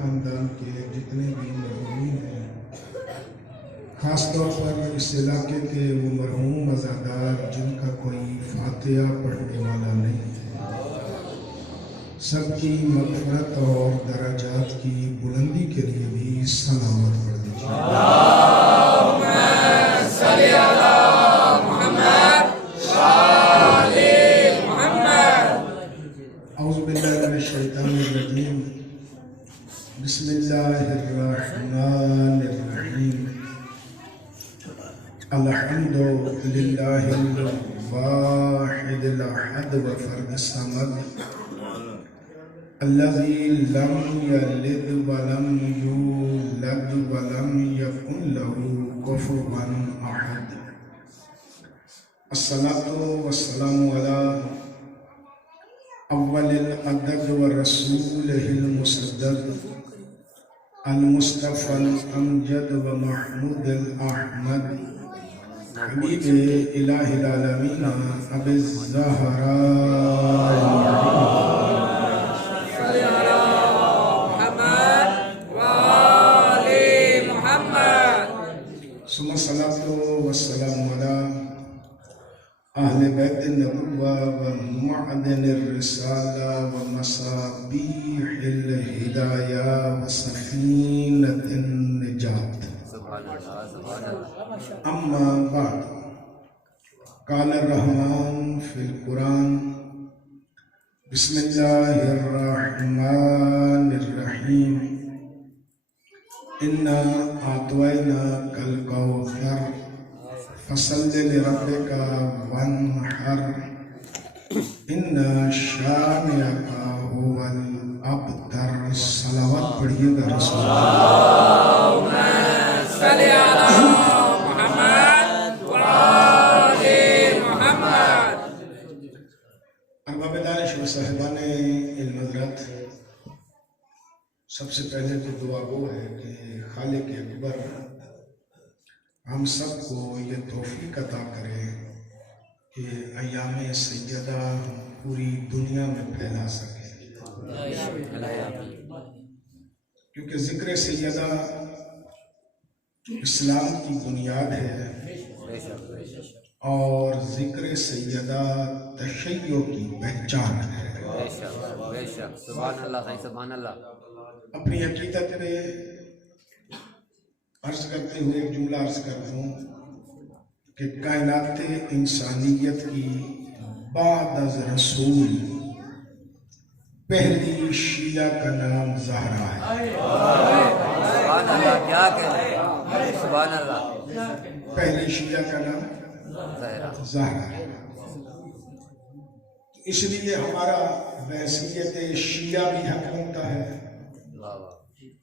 خاندان کے جتنے بھی مرحومین ہیں، خاص طور پر اس علاقے کے وہ مرحوم عزادار جن کا کوئی فاتحہ پڑھنے والا نہیں، سب کی مغفرت اور درجات کی بلندی کے لیے بھی سلامت پڑھ دیجیے۔ اللہم صلی علی محمد وآل محمد۔ اعوذ باللہ من الشیطان الرجیم، بسم اللہ الرحمن الرحیم۔ الحمد للہ الواحد الاحد وفرد الصمد الذي لم يلد ولم يولد ولم يكن له كفوا احد۔ الصلاة والسلام على اول العدد ورسوله المسدد المصطفى الامجد ومحمود الاحمد حبیب الہ العالمین ابی الزہراء ثم الصلاة والسلام على أهل بيت النبوة ومعدن الرسالة ومصابيح الهداية وسفينة النجاة، أما بعد، قال الرحمن في القرآن: بسم الله الرحمن الرحيم، إنا أعطيناك الكوثر فصل لربك وانحر إن شانئك هو الأبتر۔ صلوات پڑھیے گا رسول اللہم صلی علی محمد وآل محمد۔ ارباب دانش و صاحبان علم حضرات، سب سے پہلے تو دعا وہ ہے کہ خالق اکبر ہم سب کو یہ توفیق عطا کرے کہ ایام سیدہ ہم پوری دنیا میں پھیلا سکیں، کیونکہ ذکر سیدہ اسلام کی بنیاد ہے اور ذکر سیدہ تشیع کی پہچان ہے۔ سبحان اللہ، سبحان اللہ۔ اپنی حقیقت پہ عرض کرتے ہوئے ایک جملہ عرض کر دوں کہ کائنات انسانیت کی بعد از رسول پہلی شیعہ کا نام زہرا ہے۔ سبحان اللہ، کیا کہتے ہیں، سبحان اللہ۔ پہلی شیعہ کا نام زہرا ہے، اس لیے ہمارا بحیثیت شیعہ بھی حق بنتا ہے،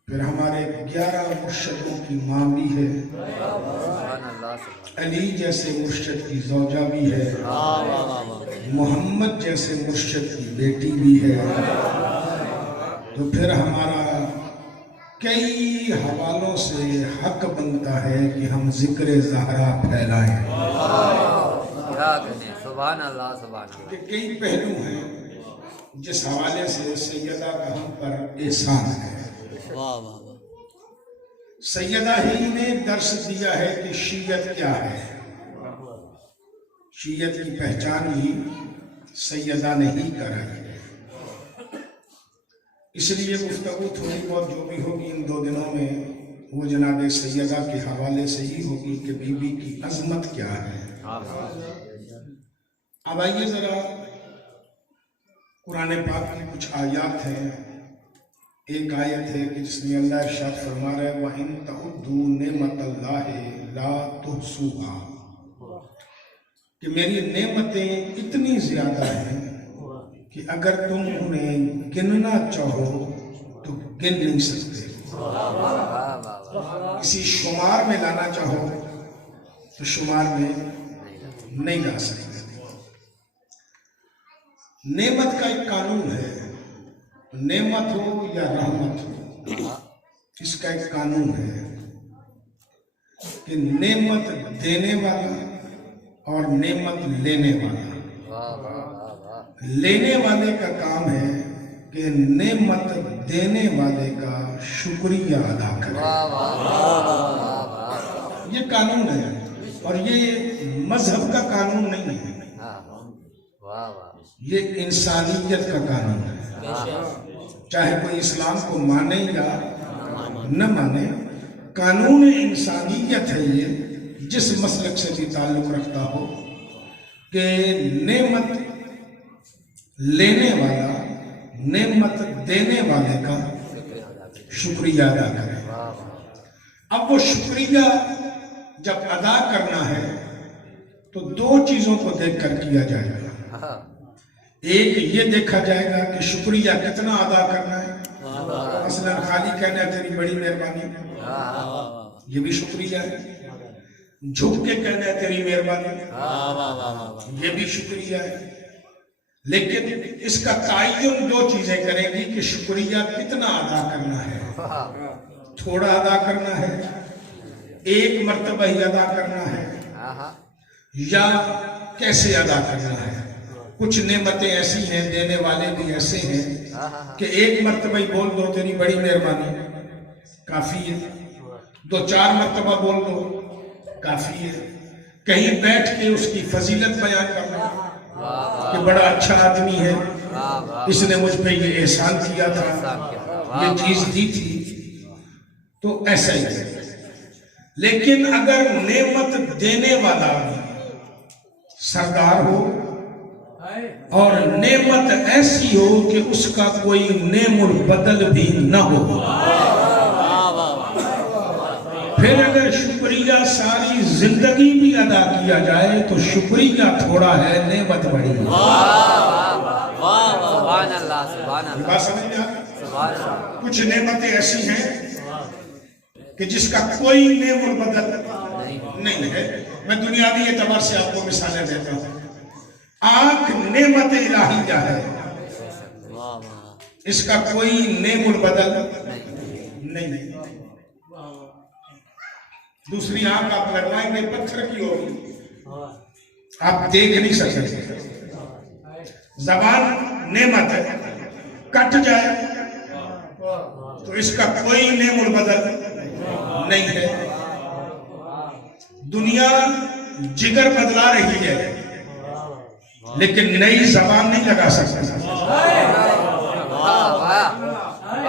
پھر ہمارے 11 مرشدوں کی ماں بھی ہے، علی جیسے مرشد کی زوجہ بھی ہے، محمد جیسے مرشد کی بیٹی بھی ہے، تو پھر ہمارا کئی حوالوں سے حق بنتا ہے کہ ہم ذکر زہرا پھیلائیں۔ سبحان اللہ، سبحان اللہ۔ کہ کئی پہلو ہیں جس حوالے سے سیدہ کا ہم پر احسان ہے۔ سیدہ ہی نے درس دیا ہے کہ شیعت کیا ہے، شیعت کی پہچان ہی سیدہ نے ہی کرائی ہے۔ اس لیے گفتگو تھوڑی بہت جو بھی ہوگی ان 2 دنوں میں وہ جناب سیدہ کے حوالے سے ہی ہوگی کہ بی بی کی عظمت کیا ہے۔ اب آئیے ذرا قرآن پاک کی کچھ آیات ہیں۔ ایک آیت ہے کہ جس میں اللہ ارشاد فرما رہا ہے وَإِن تَعُدُّوا نِعْمَتَ اللَّهِ لَا تُحْصُوهَا، کہ میری نعمتیں اتنی زیادہ ہیں کہ اگر تم انہیں گننا چاہو تو گن نہیں سکتے، کسی شمار میں لانا چاہو تو شمار میں نہیں لا سکتے۔ نعمت کا ایک قانون ہے، نعمت ہو یا رحمت ہو، اس کا ایک قانون ہے کہ نعمت دینے والا اور نعمت لینے والا، لینے والے کا کام ہے کہ کہ نعمت دینے والے کا شکریہ ادا کرے. واہ واہ واہ واہ. یہ قانون ہے اور یہ مذہب کا قانون نہیں ہے, واہ واہ. یہ انسانیت کا قانون ہے. چاہے کوئی اسلام کو مانے یا نہ مانے, قانون انسانیت ہے یہ, جس مسلک سے بھی تعلق رکھتا ہو کہ نعمت لینے والا نعمت دینے والے کا شکریہ ادا کرے. اب وہ شکریہ جب ادا کرنا ہے تو دو چیزوں کو دیکھ کر کیا جائے گا. ایک یہ دیکھا جائے گا کہ شکریہ کتنا ادا کرنا ہے. مثلا خالی کہنا ہے تیری بڑی مہربانی, یہ بھی شکریہ ہے. جھک کے کہنا ہے تیری مہربانی, یہ بھی شکریہ ہے. لیکن اس کا تعین دو چیزیں کریں گی کہ شکریہ کتنا ادا کرنا ہے. تھوڑا ادا کرنا ہے, ایک مرتبہ ہی ادا کرنا ہے, یا کیسے ادا کرنا ہے. کچھ نعمتیں ایسی ہیں, دینے والے بھی ایسے ہیں کہ ایک مرتبہ ہی بول دو تیری بڑی مہربانی, کافی ہے. دو چار مرتبہ بول دو, کافی ہے. کہیں بیٹھ کے اس کی فضیلت بیان کرنا کہ بڑا اچھا آدمی ہے, اس نے مجھ پہ یہ احسان کیا تھا, یہ چیز دی تھی, تو ایسا ہی ہے. لیکن اگر نعمت دینے والا سردار ہو اور نعمت ایسی ہو کہ اس کا کوئی نعم البدل بھی نہ ہو, پھر اگر شکریہ ساری زندگی بھی ادا کیا جائے تو شکریہ تھوڑا ہے, نعمت بڑی ہے. سبحان اللہ سبحان اللہ. بات سمجھ میں آ گئی؟ کچھ نعمتیں ایسی ہیں کہ جس کا کوئی نعم البدل نہیں ہے. میں دنیاوی اعتبار سے آپ کو مثالیں دیتا ہوں. آنکھ نعمت الہیہ ہے, اس کا کوئی نعم البدل نہیں. دوسری آنکھ آپ لگوائیں گے پتھر کی ہوگی, آپ دیکھ نہیں سکتے. زبان نعمت ہے, کٹ جائے تو اس کا کوئی نعم البدل نہیں ہے. دنیا جگر بدلا رہی ہے لیکن نئی زبان نہیں لگا سکتا.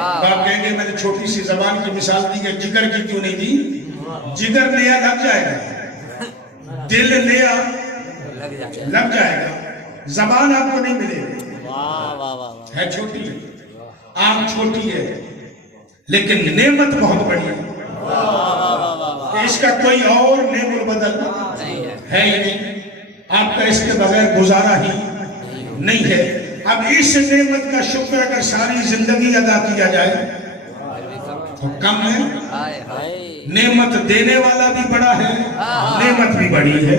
آپ کہیں گے میں نے چھوٹی سی زبان کی مثال دی ہے, جگر کی کیوں نہیں دی؟ جگر نیا لگ جائے گا, دل نیا لگ جائے گا, زبان آپ کو نہیں ملے گی. ہے چھوٹی ہے, آنکھ چھوٹی ہے, لیکن نعمت بہت بڑی ہے. اس کا کوئی اور نعم البدل ہے ہی نہیں. آپ کا اس کے بغیر گزارا ہی نہیں ہے. اب اس نعمت کا شکر اگر ساری زندگی ادا کیا جائے تو کم ہے. نعمت دینے والا بھی بڑا ہے, نعمت بھی بڑی ہے.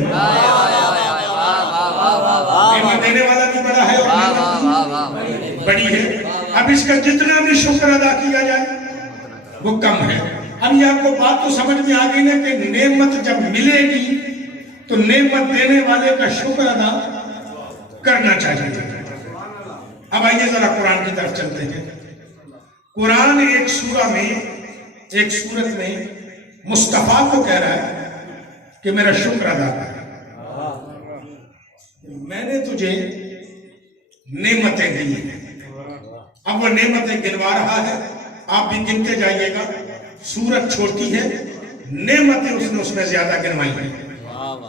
نعمت دینے والا بھی بڑا ہے اور نعمت بھی بڑی ہے. اب اس کا جتنا بھی شکر ادا کیا جائے وہ کم ہے. اب یہ آپ کو بات تو سمجھ میں آ گئی نا کہ نعمت جب ملے گی تو نعمت دینے والے کا شکر ادا کرنا چاہیے. اب آئیے ذرا قرآن کی طرف چلتے ہیں. قرآن ایک سورہ میں, ایک سورت میں مصطفیٰ کو کہہ رہا ہے کہ میرا شکر ادا کر. میں نے تجھے نعمتیں دی ہیں. اب وہ نعمتیں گنوا رہا ہے, آپ بھی گنتے جائیے گا. سورت چھوٹی ہے, نعمتیں اس میں زیادہ گنوائی ہیں.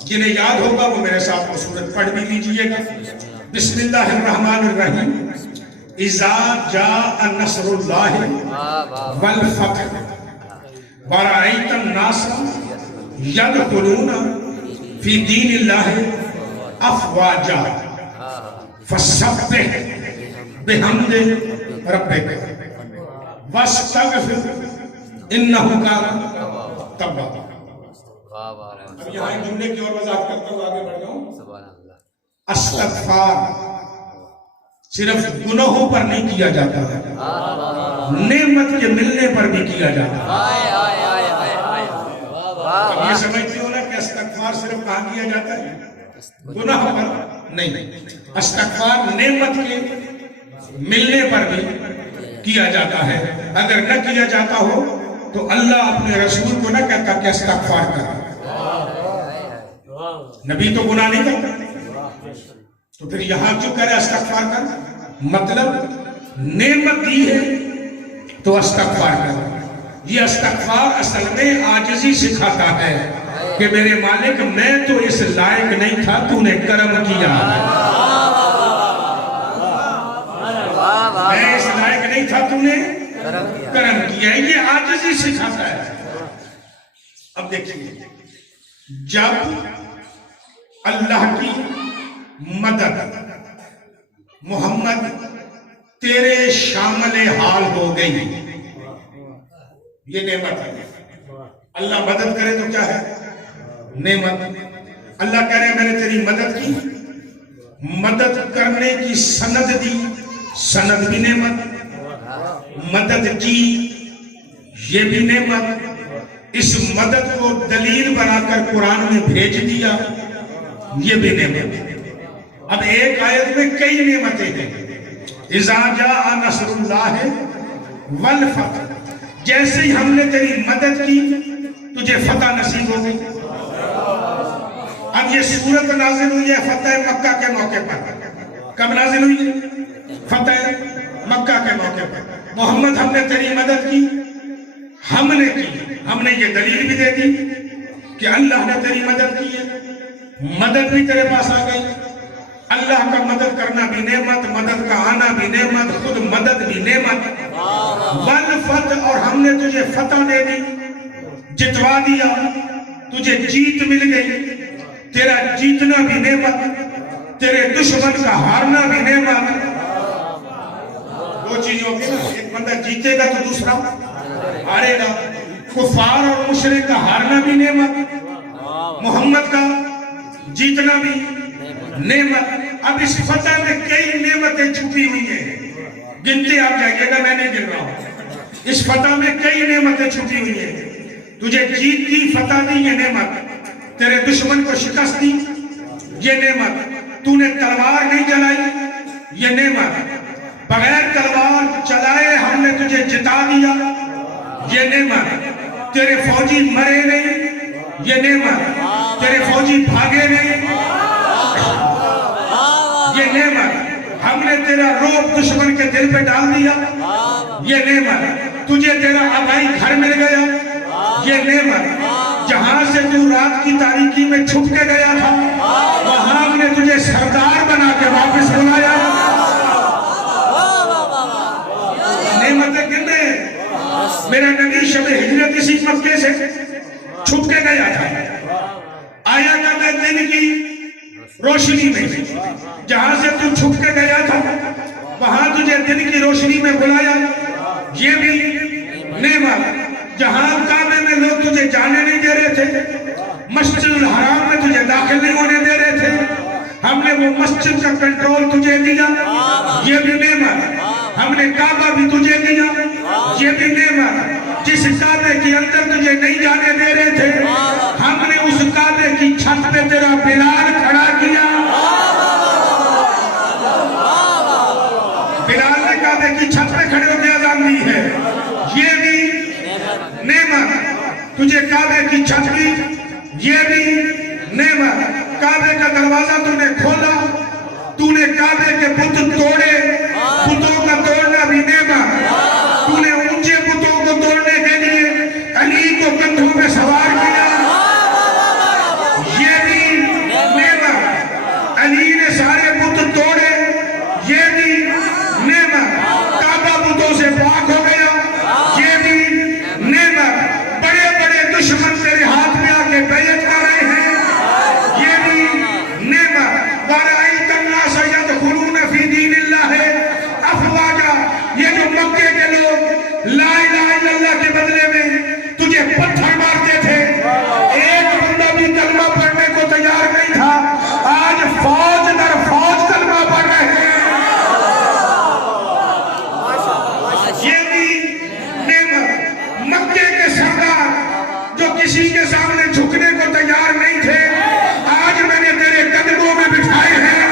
جنہیں یاد ہوگا وہ میرے ساتھ وہ سورت پڑھ بھی لیجئے گا. بسم اللہ الرحمن الرحیم. اذا جاء نصر اللہ والفتح ورأیت الناس یدخلون فی دین اللہ افواجا فسبح بحمد ربک واستغفر انہ کان توابا. اب یہاں ایک جملے کی اور وضاحت کرتا ہوں, آگے بڑھ جاؤں. استغفار صرف گناہوں پر نہیں کیا جاتا ہے, نعمت کے ملنے پر بھی کیا جاتا ہے. اب یہ سمجھتے ہو نا کہ استغفار صرف کہاں کیا جاتا ہے؟ گناہوں پر نہیں. استغفار نعمت کے ملنے پر بھی کیا جاتا ہے. اگر نہ کیا جاتا ہو تو اللہ اپنے رسول کو نہ کہتا کہ استغفار کر. نبی تو گناہ نہیں کرتا، تو پھر یہاں کیوں کہہ رہے استغفار کر؟ مطلب نعمت دی ہے تو استغفار کر. یہ استغفار اصل میں عاجزی سکھاتا ہے کہ میرے مالک میں تو اس لائق نہیں تھا، تو نے کرم کیا. میں اس لائق نہیں تھا، تو نے کرم کیا. یہ عاجزی سکھاتا ہے. اب دیکھیے، جب اللہ کی مدد محمد تیرے شامل حال ہو گئی، یہ نعمت ہے. اللہ مدد کرے تو کیا ہے؟ نعمت. اللہ کہہ رہے میں نے تیری مدد کی، مدد کرنے کی سند دی، سند بھی نعمت. مدد کی، یہ بھی نعمت. اس مدد کو دلیل بنا کر قرآن میں بھیج دیا، یہ بھی نعمت. اب ایک آیت میں کئی نعمتیں ہیں. اذا جاء نصر اللہ والفتح، جیسے ہی ہم نے تیری مدد کی تجھے فتح نصیب ہو گئی. اب یہ سورت نازل ہوئی ہے فتح مکہ کے موقع پر. کب نازل ہوئی ہے؟ فتح مکہ کے موقع پر. محمد ہم نے تیری مدد کی، ہم نے کی. ہم نے یہ دلیل بھی دے دی کہ اللہ نے تیری مدد کی ہے، مدد بھی تیرے پاس آ گئی. اللہ کا مدد کرنا بھی نعمت، مدد کا آنا بھی نعمت، خود مدد بھی نعمت. والفتح، اور ہم نے تجھے فتح دے دی، جتوا دیا، تجھے جیت مل گئی. تیرا جیتنا بھی نعمت، تیرے دشمن کا ہارنا بھی نعمت. دو چیزیں ہوگی نا، ایک بندہ جیتے گا تو دوسرا ہارے گا. کفار اور مشرک کا ہارنا بھی نعمت، محمد کا جیتنا بھی نعمت. اب اس فتح میں کئی نعمتیں چھپی ہوئی ہیں، گنتے آپ جائیے گا، میں نہیں گن رہا ہوں. اس فتح میں کئی نعمتیں چھپی ہوئی ہیں. تجھے جیت دی، فتح دی، یہ نعمت. تیرے دشمن کو شکست دی، یہ نعمت. تو نے تلوار نہیں چلائی، یہ نعمت. بغیر تلوار چلائے ہم نے تجھے جتا دیا، یہ نعمت. تیرے فوجی مرے نہیں، یہ نعمت. تیرے فوجی بھاگے نہیں، یہ نعمت. ہم نے تیرا روب دشمن کے دل پہ ڈال دیا، یہ نعمت. تجھے تیرا آبائی گھر مل گیا، یہ نعمت. جہاں سے تو رات کی تاریکی میں چھپ کے گیا تھا، وہاں ہم نے تجھے سردار بنا کے واپس بلایا. نعمتیں کتنے؟ میرا نبی شب ہجرت اسی مکے سے چھپ کے گیا تھا، آیا کرتے دن کی روشنی میں. جہاں سے تو چھپ کے گیا تھا وہاں تجھے دن کی روشنی میں بلایا، یہ بھی نعمت. جہاں کعبے میں لوگ تجھے جانے نہیں دے رہے تھے، مسجد الحرام میں تجھے داخل نہیں ہونے دے رہے تھے، ہم نے وہ مسجد کا کنٹرول تجھے دیا، یہ بھی نعمت. ہم نے کعبہ بھی تجھے دیا، یہ بھی نعمت. جس کعبے کے اندر تجھے نہیں جانے دے رہے تھے، ہم نے اس کعبے کی چھت پہ تیرا بلال کھڑا کیا. بلال نے کعبے کی چھت پہ کھڑے ہو کے اذان دی ہے، یہ بھی نعمت. تجھے کعبے کی چھت بھی، یہ بھی نعمت. کعبے کا دروازہ تو نے کھولا، تو نے کعبے کے بت توڑے، بتوں کا توڑنا بھی نعمت. تو نے اونچے بتوں کو توڑنے کے لیے علی کو کندھوں پہ سوار کیا، یہ بھی نعمت. علی نے سارے بت توڑے، یہ بھی نعمت. کعبہ بتوں سے پاک ہو گیا، یہ بھی نعمت. بڑے بڑے دشمن تیرے ہاتھ میں آ کے بیعت کر رہے ہیں، یہ بھی نعمت. وَرَأَيْتَ النَّاسَ يَدْخُلُونَ فِي دِينِ اللَّهِ أَفْوَاجًا. یہ جو مکے کے لوگ لا الہ الا اللہ کے بدلے میں تجھے پتھر مارتے تھے، ایک بندہ بھی کلمہ پڑھنے کو تیار نہیں تھا، آج فوج در فوج کلمہ پڑھ رہے ہیں، یہ بھی نعمت. مکے کے سردار جو کسی کے سامنے جھکنے کو تیار نہیں تھے، آج میں نے تیرے قدموں میں بٹھائے ہیں،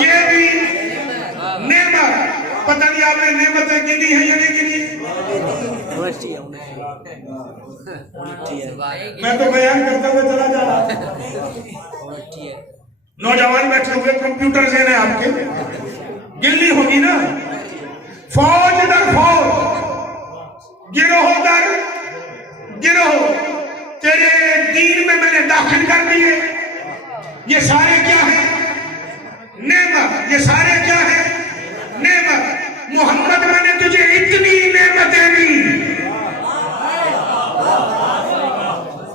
یہ بھی نعمت. نے نعمتیں گنی ہیں یا نہیں گنی؟ میں تو بیان کرتا ہوا چلا جا رہا نوجوان بیٹھے ہوئے کمپیوٹر سے ہیں آپ کے گنی ہوگی نا فوج در فوج گروہ در گروہ تیرے دین میں نے داخل کر دیے یہ سارے کیا ہیں نعمت یہ سارے کیا ہیں نعمت محمد میں نے تجھے اتنی نعمتیں دی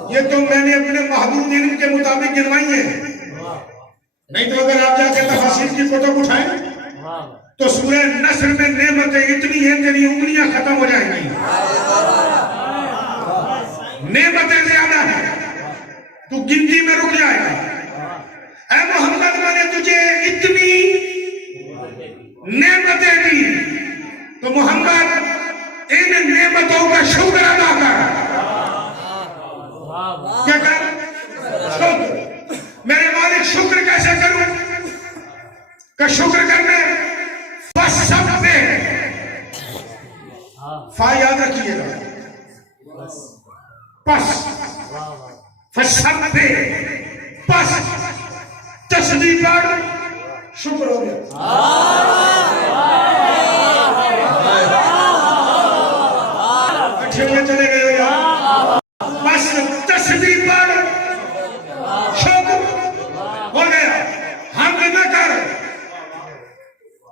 یہ تو میں نے اپنے محدود علم کے مطابق گنوائی ہیں نہیں تو اگر آپ جا کے تفاسیر کی کتب اٹھائیں تو سورہ نصر میں نعمتیں اتنی ہیں تیری انگلیاں ختم ہو جائیں گی نعمتیں زیادہ ہیں تو گنتی میں رک جائے گا اے محمد میں نے تجھے اتنی نعمتیں دی تو محمد ان نعمتوں کا شکر ادا کر کیا کر شکر میرے مالک شکر کیسے کروں کہ شکر کرنے فسب پہ فا یاد رکھیے گا پس فسب پہ پس تسبیح پر شکر ہو گیا اچھے ہوئے چلے گئے ہو یہاں بس تسبیح پر شکر ہو گیا ہم نہ کر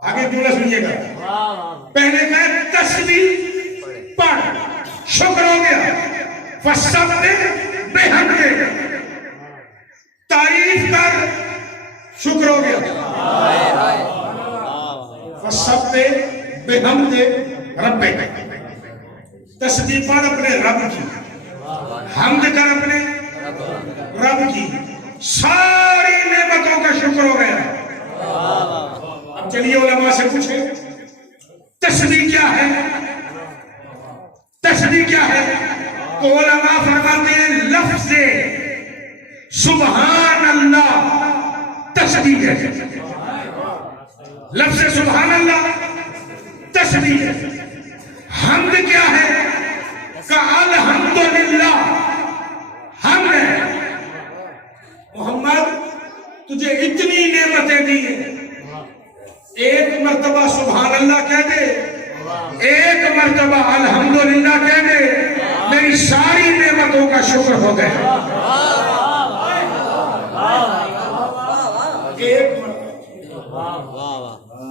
آگے جملہ سنیے گا پہلے کہا تسبیح پر شکر ہو گیا فسبح بحمدہ تعریف کر شکر ہو گیا فسبح بحمدہ ربک تسبیح پر اپنے رب کی حمد کر اپنے رب کی ساری نعمتوں کا شکر ہو گیا اب چلیے علماء سے پوچھیں تسبیح کیا ہے تسبیح کیا ہے تو علماء فرماتے ہیں لفظ سبحان اللہ تسبیح ہے لفظ سبحان اللہ تسبیح ہے حمد کیا ہے کہ الحمدللہ حمد ہے محمد تجھے اتنی نعمتیں دی ہیں ایک مرتبہ سبحان اللہ کہہ دے ایک مرتبہ الحمدللہ کہہ دے میری ساری نعمتوں کا شکر ہو گیا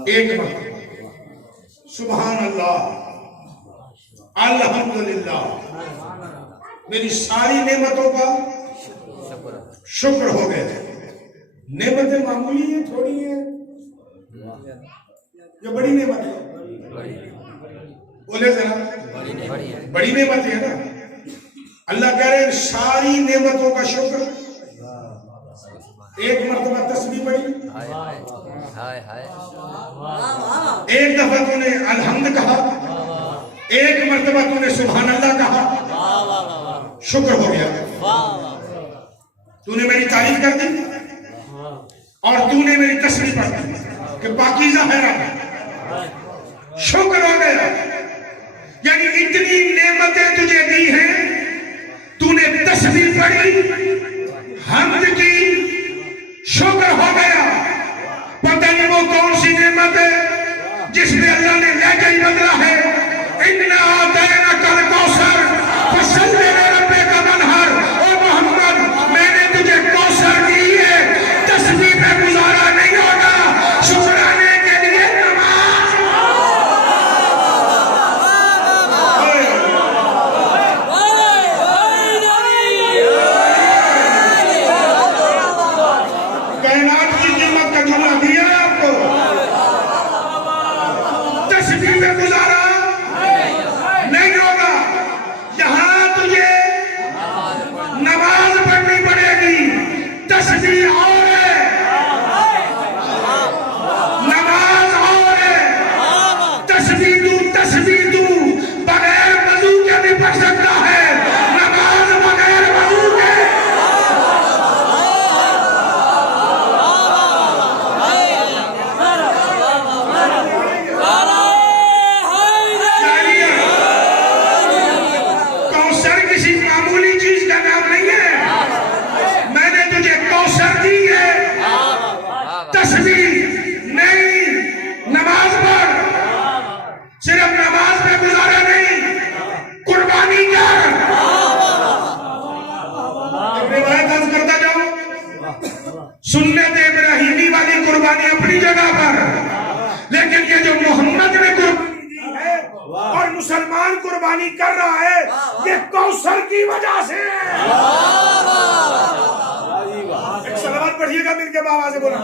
ایک مرتبہ سبحان اللہ الحمدللہ میری ساری نعمتوں کا شکر ہو گیا نعمتیں معمولی ہیں تھوڑی ہیں یہ بڑی نعمت ہے بولے ذرا بڑی نعمت ہے نا اللہ کہہ رہے ہیں ساری نعمتوں کا شکر ایک مرتبہ تسبیح پڑھی ایک دفعہ تو نے الحمد کہا ایک مرتبہ تو نے سبحان اللہ کہا شکر ہو گیا تو نے میری تعریف کر دی اور تو نے میری تسبیح پڑھ دی کہ پاکیزہ ہے رب شکر ہو گیا یعنی اتنی نعمتیں تجھے دی ہیں تو نے تسبیح پڑھی حمد کی شکر ہو گیا پتہ نہیں وہ کون سی نعمت ہے جس میں اللہ نے لہجہ ہی بدلا ہے اِنَّا أَعْطَيْنَاكَ الْكَوْثَرَ فَصَلِّ لِرَبِّكَ وَانْحَرْ اے محمد میں نے تجھے کوثر دی ہے تسبیح پہ گزارا نہیں ہوگا شکرانے کے لیے نماز کائنات کی قیمت کا جملہ دیا آپ کو تسبیح پہ صرف نماز میں گزارا نہیں، قربانی کر۔ ایک روایت عرض کرتا جاؤں، سنت ابراہیمی والی قربانی اپنی جگہ پر، لیکن یہ جو محمد نے قربانی دی ہے اور مسلمان قربانی کر رہا ہے، یہ کوثر کی وجہ سے ہے۔ ایک صلوات پڑھیے گا مل کے بابا سے بولا۔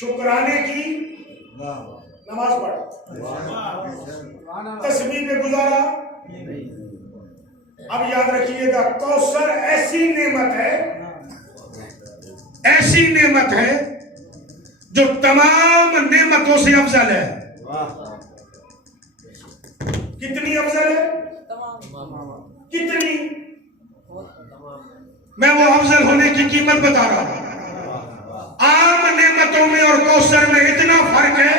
شکرانے کی نماز پڑھ، تسبیح پہ گزارا۔ اب یاد رکھیے گا، کوثر ایسی نعمت ہے، ایسی نعمت ہے جو تمام نعمتوں سے افضل ہے۔ کتنی افضل ہے؟ کتنی؟ میں وہ افضل ہونے کی قیمت بتا رہا ہوں۔ عام نعمتوں میں اور کوثر میں اتنا فرق ہے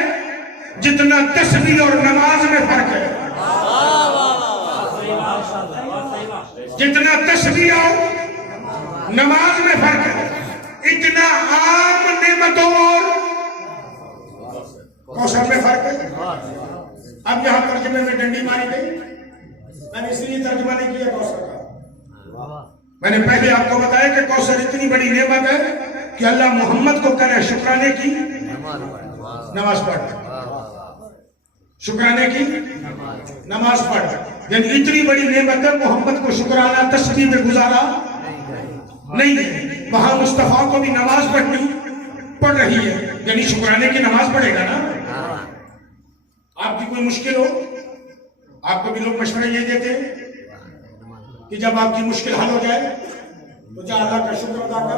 جتنا تسبیح اور نماز میں فرق ہے۔ جتنا تسبیح اور نماز میں فرق ہے، اتنا عام نعمتوں اور کوثر میں فرق ہے۔ اب یہاں ترجمے میں ڈنڈی ماری گئی، میں نے اس لیے ترجمہ نہیں کیا کوثر کا۔ میں نے پہلے آپ کو بتایا کہ کوثر اتنی بڑی نعمت ہے کہ اللہ محمد کو کرے شکرانے کی نماز پڑھ، شکرانے کی نماز پڑھ، یعنی اتنی بڑی نعمت ہے، محمد کو شکرانہ تسبیح میں گزارا نہیں ہے۔ وہاں مصطفیٰ کو بھی نماز پڑھ رہی ہے، یعنی شکرانے کی نماز پڑھے گا نا۔ آپ کی کوئی مشکل ہو، آپ کو بھی لوگ مشورے یہ دیتے ہیں کہ جب آپ کی مشکل حل ہو جائے تو جا اللہ کا شکر ادا کر،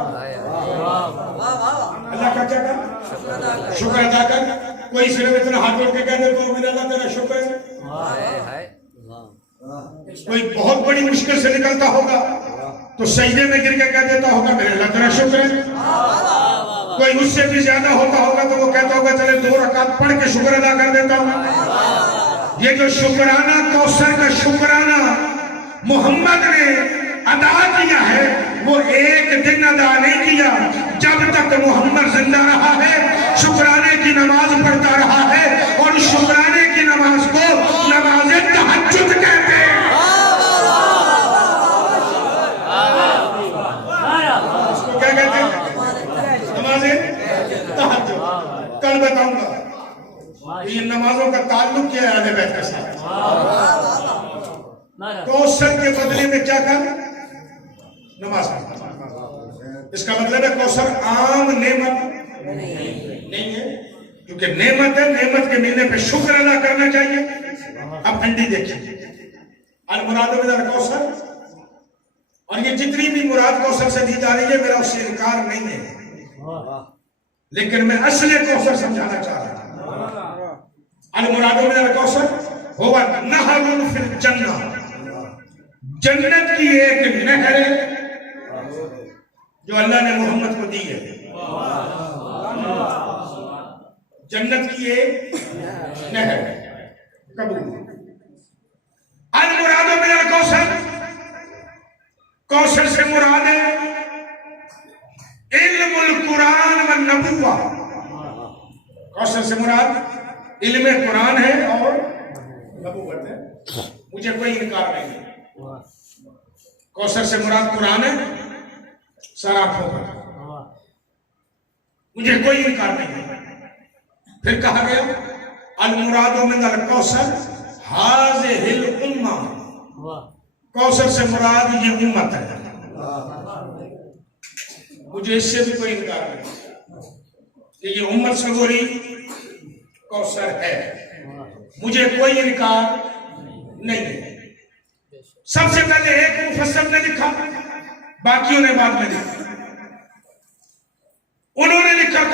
اللہ کا کیا کر؟ شکر ادا کر۔ کوئی صرف اتنا ہاتھ جوڑ کے کہہ دے تو میرا اللہ تیرا شکر ہے۔ کوئی بہت بڑی مشکل سے نکلتا ہوگا تو سجدے میں گر کے کہہ دیتا ہوگا میرے اللہ تیرا شکر ہے۔ کوئی اس سے بھی زیادہ ہوتا ہوگا تو وہ کہتا ہوگا چلے 2 رکعت پڑھ کے شکر ادا کر دیتا ہوں۔ یہ جو شکرانہ کوثر کا شکرانہ محمد نے ادا کیا ہے، وہ ایک دن ادا نہیں کیا، جب تک محمد زندہ رہا ہے شکرانے کی نماز پڑھتا رہا ہے، اور شکرانے کی نماز کو نماز تہجد کہتے ہیں۔ اس کو کیا کہتے ہیں؟ نماز تہجد۔ کل بتاؤں گا یہ نمازوں کا تعلق کیا ہے اہل بیت کے ساتھ۔ کوثر کے بدلے میں کیا کر؟ نماز پڑھ۔ اس کا مطلب ہے کوثر عام نعمت نہیں ہے، کیونکہ نعمت ہے، نعمت کے ملنے پہ شکر ادا کرنا چاہیے۔ اب ڈنڈی دیکھیں، المراد من الکوثر، اور یہ جتنی بھی مراد کوثر سے دی جا رہی ہے میرا اس سے انکار نہیں ہے، لیکن میں اصل کوثر سمجھانا چاہ رہا ہوں۔ المراد من الکوثر هو نہر فی الجنہ، جنت کی ایک نہر جو اللہ نے محمد کو دی ہے۔ جنت کی ایک نہر قبول۔ المراد من الکوثر، کوثر سے مراد ہے علم القرآن والنبوہ۔ کوثر سے مراد علم قرآن ہے اور نبوت ہے، مجھے کوئی انکار نہیں ہے۔ کوثر سے مراد قرآن ہے، سراپوں کا، مجھے کوئی انکار نہیں ہے۔ پھر کہا گیا المراد من الکوثر ہذہ الامہ، کوثر سے مراد یہ امت ہے، مجھے اس سے بھی کوئی انکار نہیں کہ یہ امت سگوری کوثر ہے، مجھے کوئی انکار نہیں ہے۔ سب سے پہلے ایک مفسر نے لکھا، باقیوں نے بعد میں لکھا۔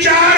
4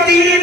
3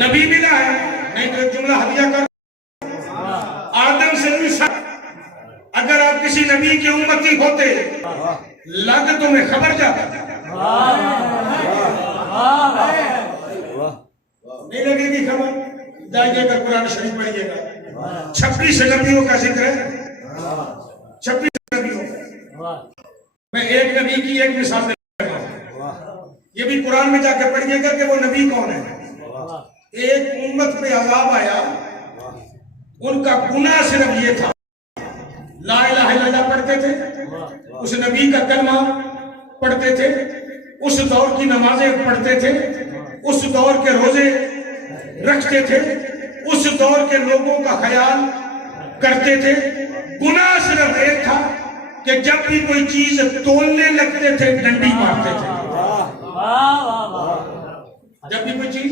نبی ملا ہے، نہیں تو ایک جملہ ہدیہ کر آدم سے بھی سب. اگر آپ کسی نبی کے امتی ہوتے لگ تمہیں خبر جاتا نہیں لگے گی خبر. جائیے کر قرآن شریف پڑھیے گا، 26 نبیوں کا ذکر ہے، 26 نبیوں کا. میں ایک نبی کی ایک مثال دے رہا ہوں، یہ بھی قرآن میں جا کے پڑھیے گا کہ وہ نبی کون ہے. ایک امت پہ عذاب آیا، ان کا گناہ صرف یہ تھا لا الہ الا اللہ پڑھتے تھے، اس نبی کا کلمہ پڑھتے تھے، اس دور کی نمازیں پڑھتے تھے، اس دور کے روزے رکھتے تھے، اس دور کے لوگوں کا خیال کرتے تھے. گناہ صرف ایک تھا کہ جب بھی کوئی چیز تولنے لگتے تھے ڈنڈی مارتے تھے. جب بھی کوئی چیز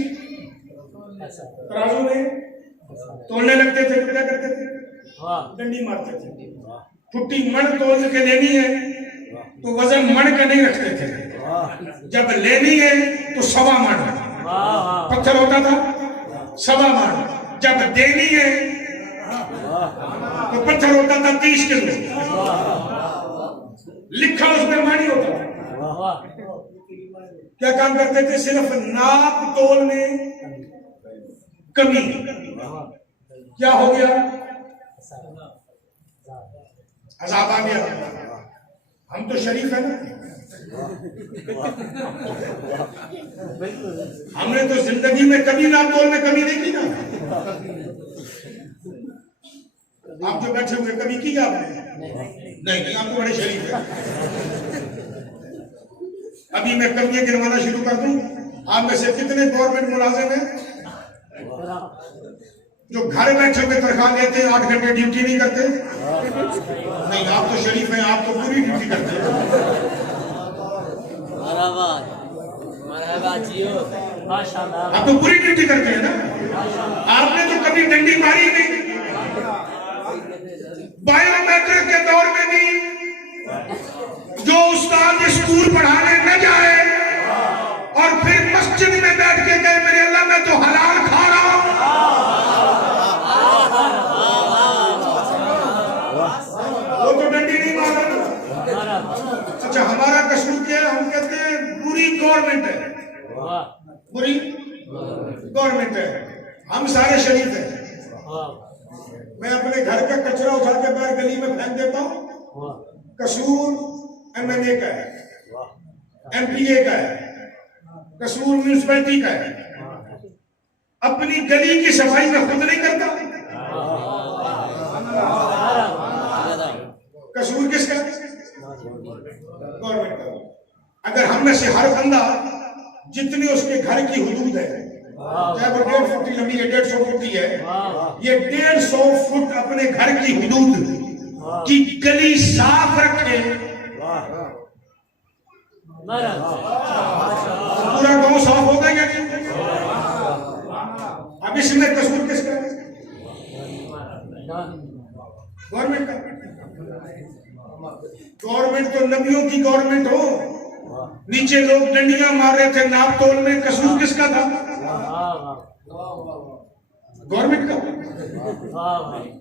ترازو میں تولنے لگتے تھے کیا کرتے تھے؟ ڈنڈی مارتے تھے. پھٹی من تول کے لینی ہے تو وزن من کا نہیں رکھتے تھے، جب لینی ہے تو 1.25 من پتھر ہوتا تھا، 1.25 من. جب دینی ہے تو پتھر ہوتا تھا 30 کلو، لکھا اس میں مانی ہوتا تھا. کیا کام کرتے تھے؟ صرف ناپ تول میں کمی. کیا ہو گیا؟ عذاب آ گیا. ہم تو شریف ہیں نا، ہم نے تو زندگی میں کبھی ناپ تول میں کمی نہیں کی نا. آپ جو بیٹھے ہوئے کبھی کی آپ نے؟ نہیں، آپ تو بڑے شریف ہیں. ابھی میں کمیاں گنوانا شروع کر دوں. آپ میں سے کتنے گورنمنٹ ملازم ہیں جو گھر بیٹھے ہوئے تنخواہ لیتے ہیں، 8 گھنٹے ڈیوٹی نہیں کرتے؟ نہیں، آپ تو شریف ہیں، آپ تو پوری ڈیوٹی کرتے ہیں. آپ تو پوری ڈیوٹی کرتے ہیں نا. آپ نے تو کبھی ڈنڈی ماری نہیں. بائیو میٹرک کے دور میں بھی جو استاد اسکول پڑھانے نہ جائے اور پھر مسجد میں بیٹھ کے کہے میرے اللہ میں تو حلال کھا رہا ہوں، وہ تو ڈنڈی نہیں مار رہا. اچھا، ہمارا قصور کیا ہے؟ ہم کہتے ہیں بری گورنمنٹ ہے، بری گورنمنٹ ہے. ہم سارے شریف ہیں. میں اپنے گھر کا کچرا اٹھا کے باہر گلی میں پھینک دیتا ہوں. قصور ایم این اے کا ہے، ایم پی اے کا ہے، قصور میونسپلٹی کا ہے. اپنی گلی کی صفائی میں خود نہیں کرتا. قصور کس کا؟ گورنمنٹ کا. اگر ہم میں سے ہر بندہ جتنی اس کے گھر کی حدود ہے، چاہے وہ 1.5 فٹ لمبی ہے، 150 فٹ کی ہے، یہ 150 فٹ اپنے گھر کی حدود کی گلی صاف رکھے، پورا گاؤں صاف ہوگا یا نہیں؟ اب اس میں قصور کس کا ہے؟ گورنمنٹ کا. گورنمنٹ تو نبیوں کی گورنمنٹ ہو، نیچے لوگ ڈنڈیاں مار رہے تھے ناپ تول میں، قصور کس کا تھا؟ گورنمنٹ کا.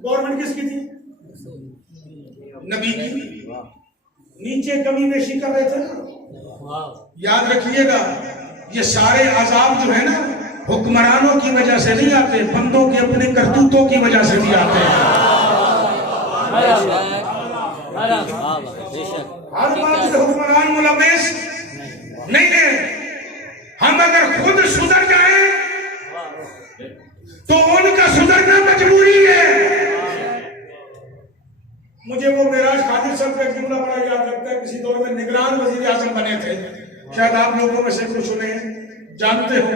گورنمنٹ کس کی تھی؟ نبی کی. نیچے کمی بیشی کر رہے تھے نا. یاد رکھیے گا، یہ سارے عذاب جو ہے نا حکمرانوں کی وجہ سے نہیں آتے، بندوں کے اپنے کرتوتوں کی وجہ سے بھی آتے ہیں. ہر بات سے حکمران ملوث نہیں ہے. ہم اگر خود سدھر جائیں تو ان کا سدھرنا مجبوری ہے. مجھے وہ معراج قادری صاحب کا ایک جملہ بڑا یاد رکھتا ہے. کسی دور میں نگران وزیر اعظم بنے تھے، شاید آپ لوگوں میں سے کچھ انہیں جانتے ہو.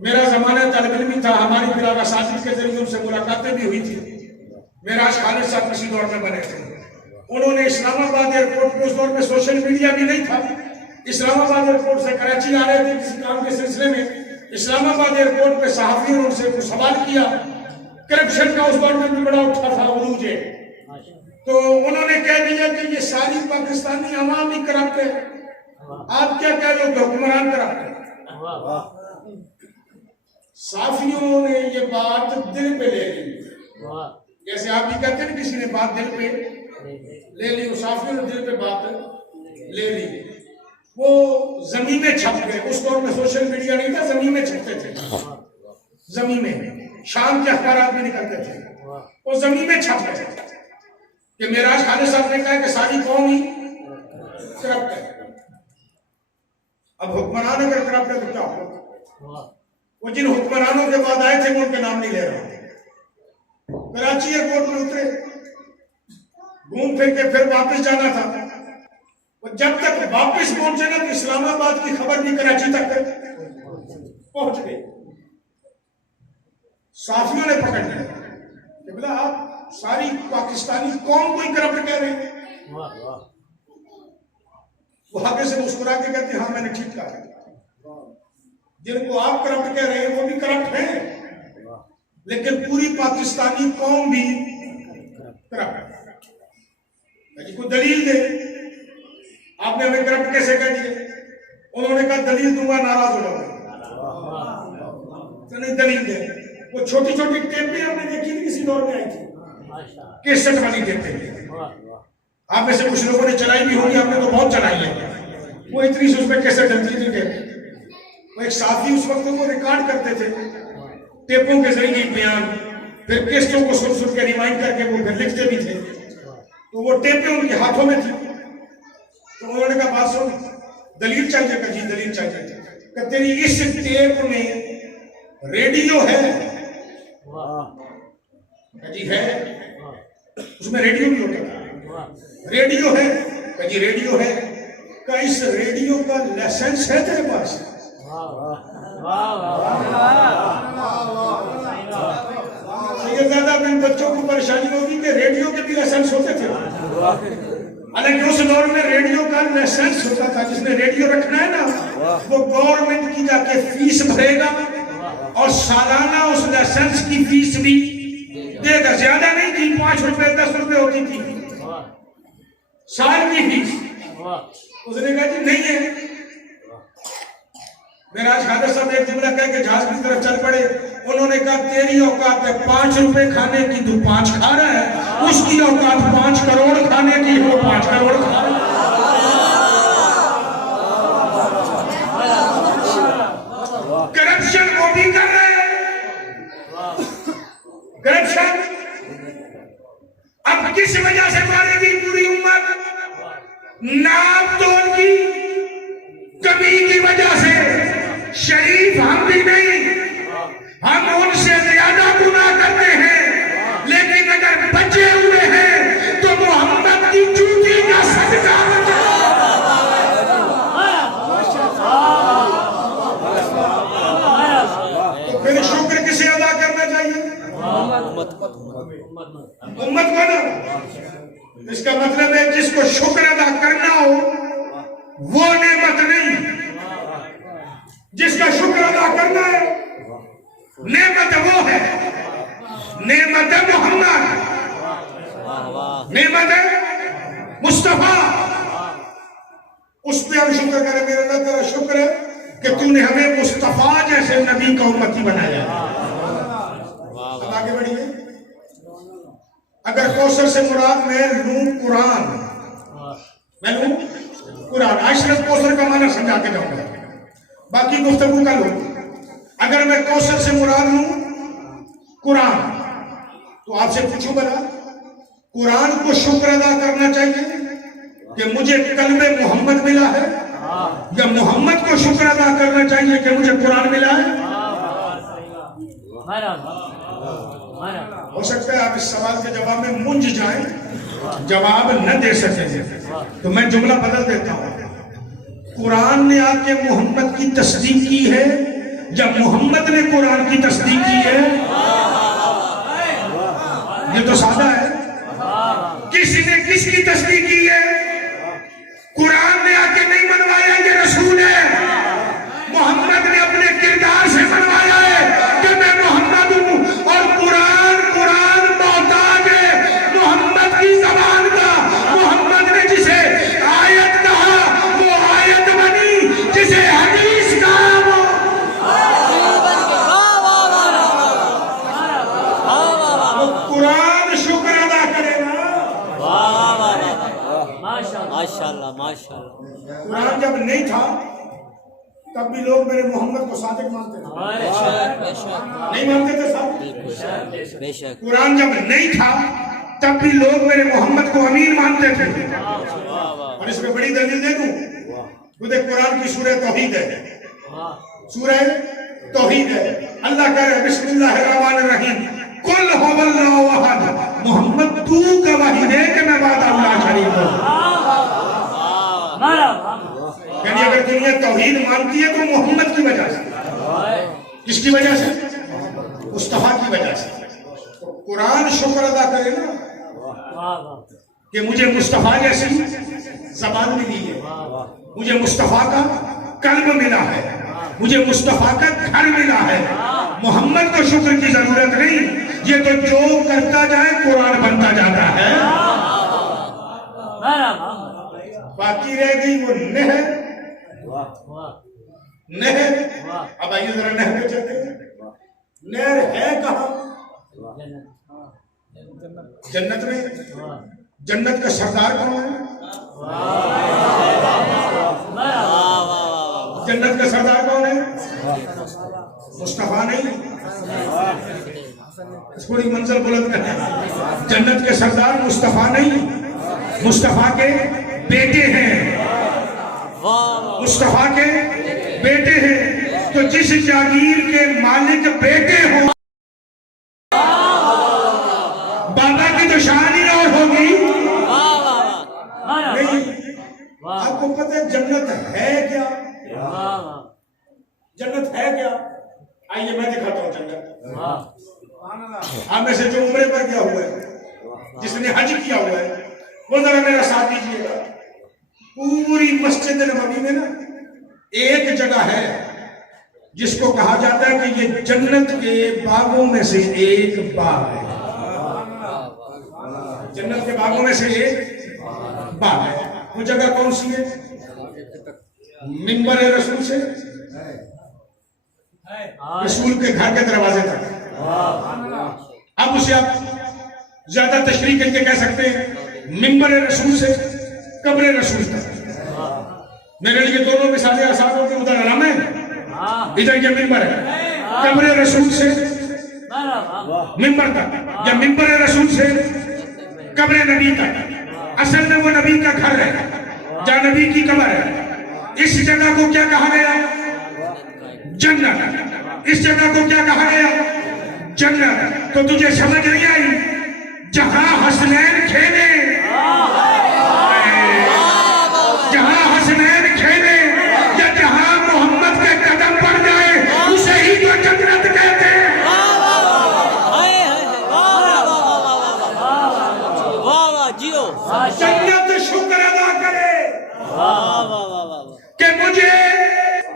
میرا زمانہ طالب علمی تھا، ہماری پھر اساتذہ کے ذریعے ان سے ملاقاتیں بھی ہوئی تھی. معراج قادری صاحب کسی دور میں بنے تھے. انہوں نے اسلام آباد ایئرپورٹ پہ، اس دور میں سوشل میڈیا بھی نہیں تھا، اسلام آباد ایئرپورٹ سے کراچی آ رہے تھے کسی کام کے سلسلے میں. اسلام آباد ایئرپورٹ پہ صحافیوں نے ان سے کچھ سوال کیا. کرپشن کا اس دور میں بھی بڑا اٹھا تھا عروج ہے. تو انہوں نے کہہ دیا کہ یہ ساری پاکستانی عوام ہی کرپٹ ہے. آپ کیا کہہ رہے ہو کہ حکمران کرپٹ ہے؟ صافیوں نے یہ بات دل پہ لے لی، جیسے آپ بھی کہتے ہیں کسی نے بات دل پہ لے لی، صافیوں نے دل پہ بات لے لی، وہ زمین میں چھپ گئے۔ اس دور میں سوشل میڈیا نہیں تھا، زمین میں چھپتے تھے، زمین میں شام کے اخبارات میں نکلتے تھے، وہ زمین میں چھپ گئے کہ معراج خالد صاحب نے کہا کہ ساری قوم ہی کرپٹ ہے۔ اب حکمران اگر کرپٹ ہے تو کیا ہوگا؟ وہ جن حکمرانوں کے بعد آئے تھے وہ ان کے نام نہیں لے رہا، کراچی ایئرپورٹ میں اترے، گھوم پھر کے پھر واپس جانا تھا، وہ جب تک واپس پہنچے نا تو اسلام آباد کی خبر بھی کراچی تک پہنچ گئی۔ صحافیوں نے پکڑ لیا کہ بلا آپ ساری پاکستانی قوم کو ہی کرپٹ کہہ رہے ہیں۔ وہ آگے سے مسکرا کے کہتے ہیں ہاں میں نے ٹھیک کہا، جن کو آپ کرپٹ کہہ رہے ہیں وہ بھی کرپٹ ہیں، لیکن پوری پاکستانی قوم بھی کرپٹ ہے۔ جی کو دلیل دے، آپ نے ہمیں کرپٹ کیسے کہہ دیے؟ انہوں نے کہا دلیل دوں گا، ناراض ہو جاؤ تو نہیں دلیل دے۔ وہ چھوٹی چھوٹی ٹیپیں آپ نے دیکھی تھی، کسی دور میں آئی تھی، کیسٹ والی ٹیپیں، آپ میں سے کچھ لوگوں نے چلائی بھی ہوگی، آپ نے تو بہت چلائی ہے، وہ اتنی سی اس میں کیسٹ ڈلتی تھی ٹیپ۔ وہ ایک صحافی اس وقت وہ ریکارڈ کرتے تھے ٹیپوں کے ذریعے بیان، پھر کیسٹوں کو سن سن کے ریوائنڈ کر کے وہ پھر لکھتے بھی تھے، تو وہ ٹیپیں ان کے ہاتھوں میں تھی۔ تو انہوں نے کہا بات سن، دلیل چاہیے؟ کہ جی دلیل چاہیے۔ کہ تیری اس ٹیپ میں ریڈیو ہے؟ کہ جی ہے۔ اس میں ریڈیو بھی ہوتا تھا؟ ریڈیو ہے؟ کہ جی ریڈیو ہے۔ کہ اس ریڈیو کا لائسنس ہے تیرے پاس؟ سیدزادہ اپنے بچوں کو پریشانی ہوگی کہ ریڈیو کے بھی لائسنس ہوتے تھے، حالانکہ اس دور میں ریڈیو کا لائسنس ہوتا تھا۔ جس نے ریڈیو رکھنا ہے نا وہ گورنمنٹ کی جا کے فیس بھرے گا اور سالانہ اس لائسنس کی فیس بھی دے گا، زیادہ نہیں تھی، 5 روپے 10 روپے ہوتی تھی سال کی فیس۔ اس نے کہا جی نہیں ہے۔ معراج خالد صاحب ایک جملہ کہہ کے جہاز کی طرف چل پڑے، انہوں نے کہا تیری اوقات ہے 5 روپے کھانے کی، تو 5 کھا رہا ہے، اس کی اوقات 5 کروڑ کھانے کی، وہ 5 کروڑ کھا رہا ہے۔ کرپشن وہ بھی کر رہے ہیں، کرپشن اب کس وجہ سے مارے گی پوری امت؟ ناپ تول کی کمی کی وجہ سے۔ شریف ہم بھی نہیں، ہم ان سے زیادہ گناہ کرتے ہیں، لیکن اگر بچے ہوئے ہیں تو محمد کی جوتی کا صدقہ بچا۔ تو پھر شکر کسے ادا کرنا چاہیے؟ امت کو نا۔ اس کا مطلب ہے جس کو شکر ادا کرنا ہو وہ نعمت نہیں، جس کا شکر ادا کرنا ہے نعمت وہ ہے، نعمت محمد، نعمت مصطفیٰ، اس پہ ہم شکر کریں۔ میرے اللہ تیرا شکر ہے کہ تو نے ہمیں مصطفیٰ جیسے نبی کا امتی بنایا۔ اب آگے بڑھیے۔ اگر کوثر سے مراد میں لوں قرآن، میں لوں قرآن، آج صرف کوثر کا معنی سمجھا کے جاؤں گا، باقی گفتگو کا لوں۔ اگر میں کوثر سے مراد لوں قرآن، تو آپ سے پوچھوں بلا قرآن کو شکر ادا کرنا چاہیے کہ مجھے کلمہ محمد ملا ہے، یا محمد کو شکر ادا کرنا چاہیے کہ مجھے قرآن ملا ہے؟ ہو سکتا ہے آپ اس سوال کے جواب میں منج جائیں، جواب نہ دے سکیں، تو میں جملہ بدل دیتا ہوں۔ قرآن نے آ کے محمد کی تصدیق کی ہے یا محمد نے قرآن کی تصدیق کی ہے؟ یہ تو سادہ ہے۔ کسی نے کس کی تصدیق کی ہے؟ قرآن نے آ کے نہیں منوایا یہ رسول ہے، محمد نے اپنے کردار سے منوایا ہے کہ میں محمد ہوں، اور قرآن محتاج ہے محمد کی زبان کا۔ محمد نے جسے آیت کہا وہ آیت بنی، جسے حدیث کہا وہ نہیں تھا تب بھی لوگ میرے محمد کو صادق مانتے تھے، نہیں مانتے تھے صاحب؟ بے شک قرآن جب نہیں تھا تب بھی لوگ میرے محمد کو امین مانتے تھے۔ اور اس میں بڑی دلیل دے دوں، خود قرآن کی سورہ توحید ہے، سورہ توحید ہے۔ اللہ کہہ رہے بسم اللہ الرحمن الرحیم قل هو اللہ احد، محمد تو گواہی دے کہ میں وحدہ لا شریک ہوں۔ یعنی اگر دنیا توحید مانتی ہے تو محمد کی وجہ سے، کس کی وجہ سے؟ مصطفیٰ کی وجہ سے۔ قرآن شکر ادا کرے نا کہ مجھے مصطفیٰ جیسی زبان ملی ہے، مجھے مصطفیٰ کا قلب ملا ہے، مجھے مصطفیٰ کا گھر ملا ہے۔ محمد کو شکر کی ضرورت نہیں، یہ تو جو کرتا جائے قرآن بنتا جاتا ہے۔ باقی رہ گئی وہ نہر، نہر۔ اب آئیے ذرا نہر پہ چلتے ہیں۔ نہر ہے کہاں؟ جنت میں۔ جنت کا سردار کون ہے؟ جنت کا سردار کون ہے؟ مصطفیٰ نہیں، تھوڑی منزل بلند کریں۔ جنت کے سردار مصطفیٰ نہیں، مصطفیٰ کے بیٹے ہیں، مصطفیٰ کے بیٹے ہیں۔ تو جس جاگیر کے مالک بیٹے ہوں، بابا کی تو شان ہی اور ہوگی نہیں۔ آپ کو پتہ ہے جنت ہے کیا؟ جنت ہے کیا؟ آئیے میں دکھاتا ہوں جنت۔ آپ میں سے جو عمرے پر گیا ہوا ہے، جس نے حج کیا ہوا ہے، وہ ذرا میرا ساتھ دیجیے گا۔ پوری مسجد نبوی میں نا ایک جگہ ہے جس کو کہا جاتا ہے کہ یہ جنت کے باغوں میں سے ایک باغ ہے۔ جنت کے باغوں میں سے ایک باغ ہے۔ وہ جگہ کون سی ہے؟ منبر رسول سے رسول کے گھر کے دروازے تک۔ اب اسے آپ زیادہ تشریح کر کے کہہ سکتے ہیں منبر رسول سے قبر رسول تک۔ میرے لیے دونوں مثالیں آسان ہوتی، ادھر علم ہے، ادھر یہ منبر ہے۔ قبر رسول سے منبر تک، یا منبر رسول سے قبر نبی تک۔ اصل میں وہ نبی کا گھر ہے جہاں نبی کی قبر ہے۔ اس جگہ کو کیا کہا گیا؟ جنت۔ اس جگہ کو کیا کہا گیا؟ جنت۔ تو تجھے سمجھ نہیں آئی؟ جہاں حسنین کھیلے، جہاں حسنین کھیلے یا جہاں محمد کے قدم پڑ جائے اسے ہی تو جنت کہتے ہیں۔ جنت شکر ادا کرے کہ مجھے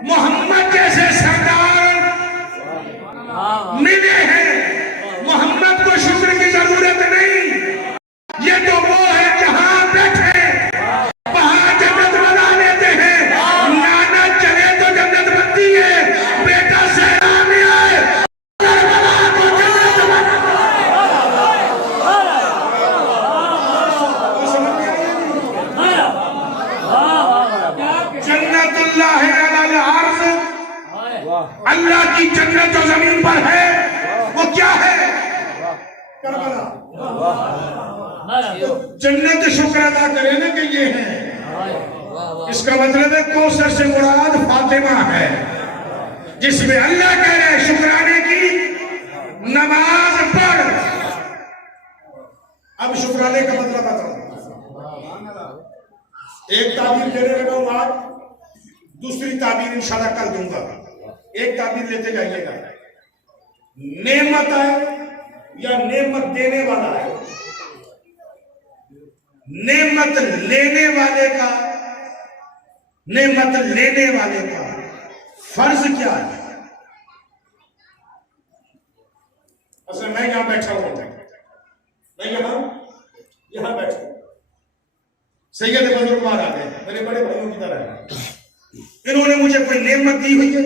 محمد جیسے سردار ملے ہیں۔ محمد کو شکر کی ضرورت نہیں، یہ تو وہ ہے جہاں بیٹھے وہاں جنت بنا لیتے ہیں۔ لعنت چلے تو جنت بنتی ہے۔ بیٹا صحرا میں آئے کربلا کو جنت بنا۔ جنت اللہ علی العرش، اللہ کی جنت جو زمین پر ہے وہ کیا ہے؟ کربلا۔ جنت شکر ادا کرے نا کہ یہ ہے۔ اس کا مطلب ہے کوثر سے مراد فاطمہ ہے، جس میں اللہ کہہ رہے ہیں شکرانے کی نماز پڑھ۔ اب شکرانے کا مطلب بتاؤ۔ ایک تعبیر دینے لگا ہوں آج، دوسری تعبیر انشاءاللہ کل دوں گا۔ ایک تعبیر لیتے جائیے گا۔ نعمت ہے یا نعمت دینے والا ہے؟ نعمت لینے والے کا، نعمت لینے والے کا فرض کیا ہے؟ اصل میں یہاں بیٹھا ہوں، میں یہاں بیٹھا ہوں۔ سید بزرگوار آ گئے، میرے بڑے بھائیوں کی طرح ہے۔ انہوں نے مجھے کوئی نعمت دی ہوئی ہے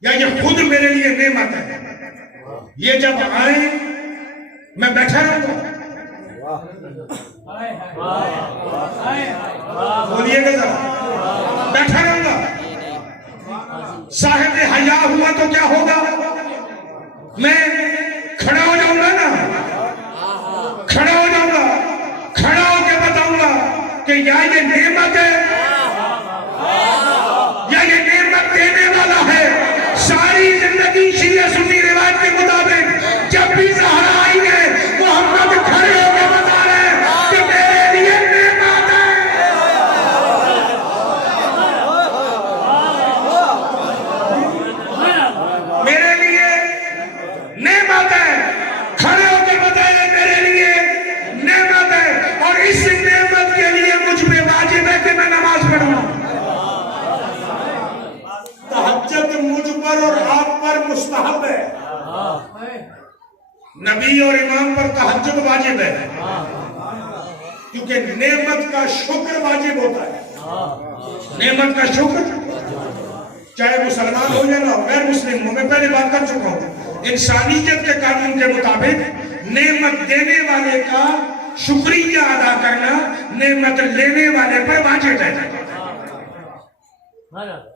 یا یہ خود میرے لیے نعمت ہے؟ یہ جب آئیں میں بیٹھا رہوں گا؟ بولیے گا ذرا، بیٹھا رہوں گا؟ صاحب حیا ہوا تو کیا ہوگا؟ میں کھڑا ہو جاؤں گا نا، کھڑا ہو جاؤں گا، کھڑا ہو کے بتاؤں گا کہ یا یہ نعمت ہے یا یہ نعمت دینے والا ہے۔ ساری زندگی شیعہ سنی روایت کے مطابق جب بھی زہرا آئی ہے محمد کھڑے ہو کے بتا رہے ہیں کہ میرے لیے نعمت ہے، میرے لیے نعمت ہے۔ کھڑے ہو کے بتائیں میرے لیے نعمت ہے، اور اس نعمت کے لیے مجھ پہ واجب ہے کہ میں نماز پڑھوں۔ تہجد مجھ پر اور آپ پر مستحب ہے، نبی اور امام پر تہجد واجب ہے، کیونکہ نعمت کا شکر واجب ہوتا ہے۔ نعمت کا شکر چاہے مسلمان ہو یا نہ ہو، غیر مسلم ہو، میں پہلے بات کر چکا ہوں، انسانیت کے قانون کے مطابق نعمت دینے والے کا شکریہ ادا کرنا نعمت لینے والے پر واجب ہے،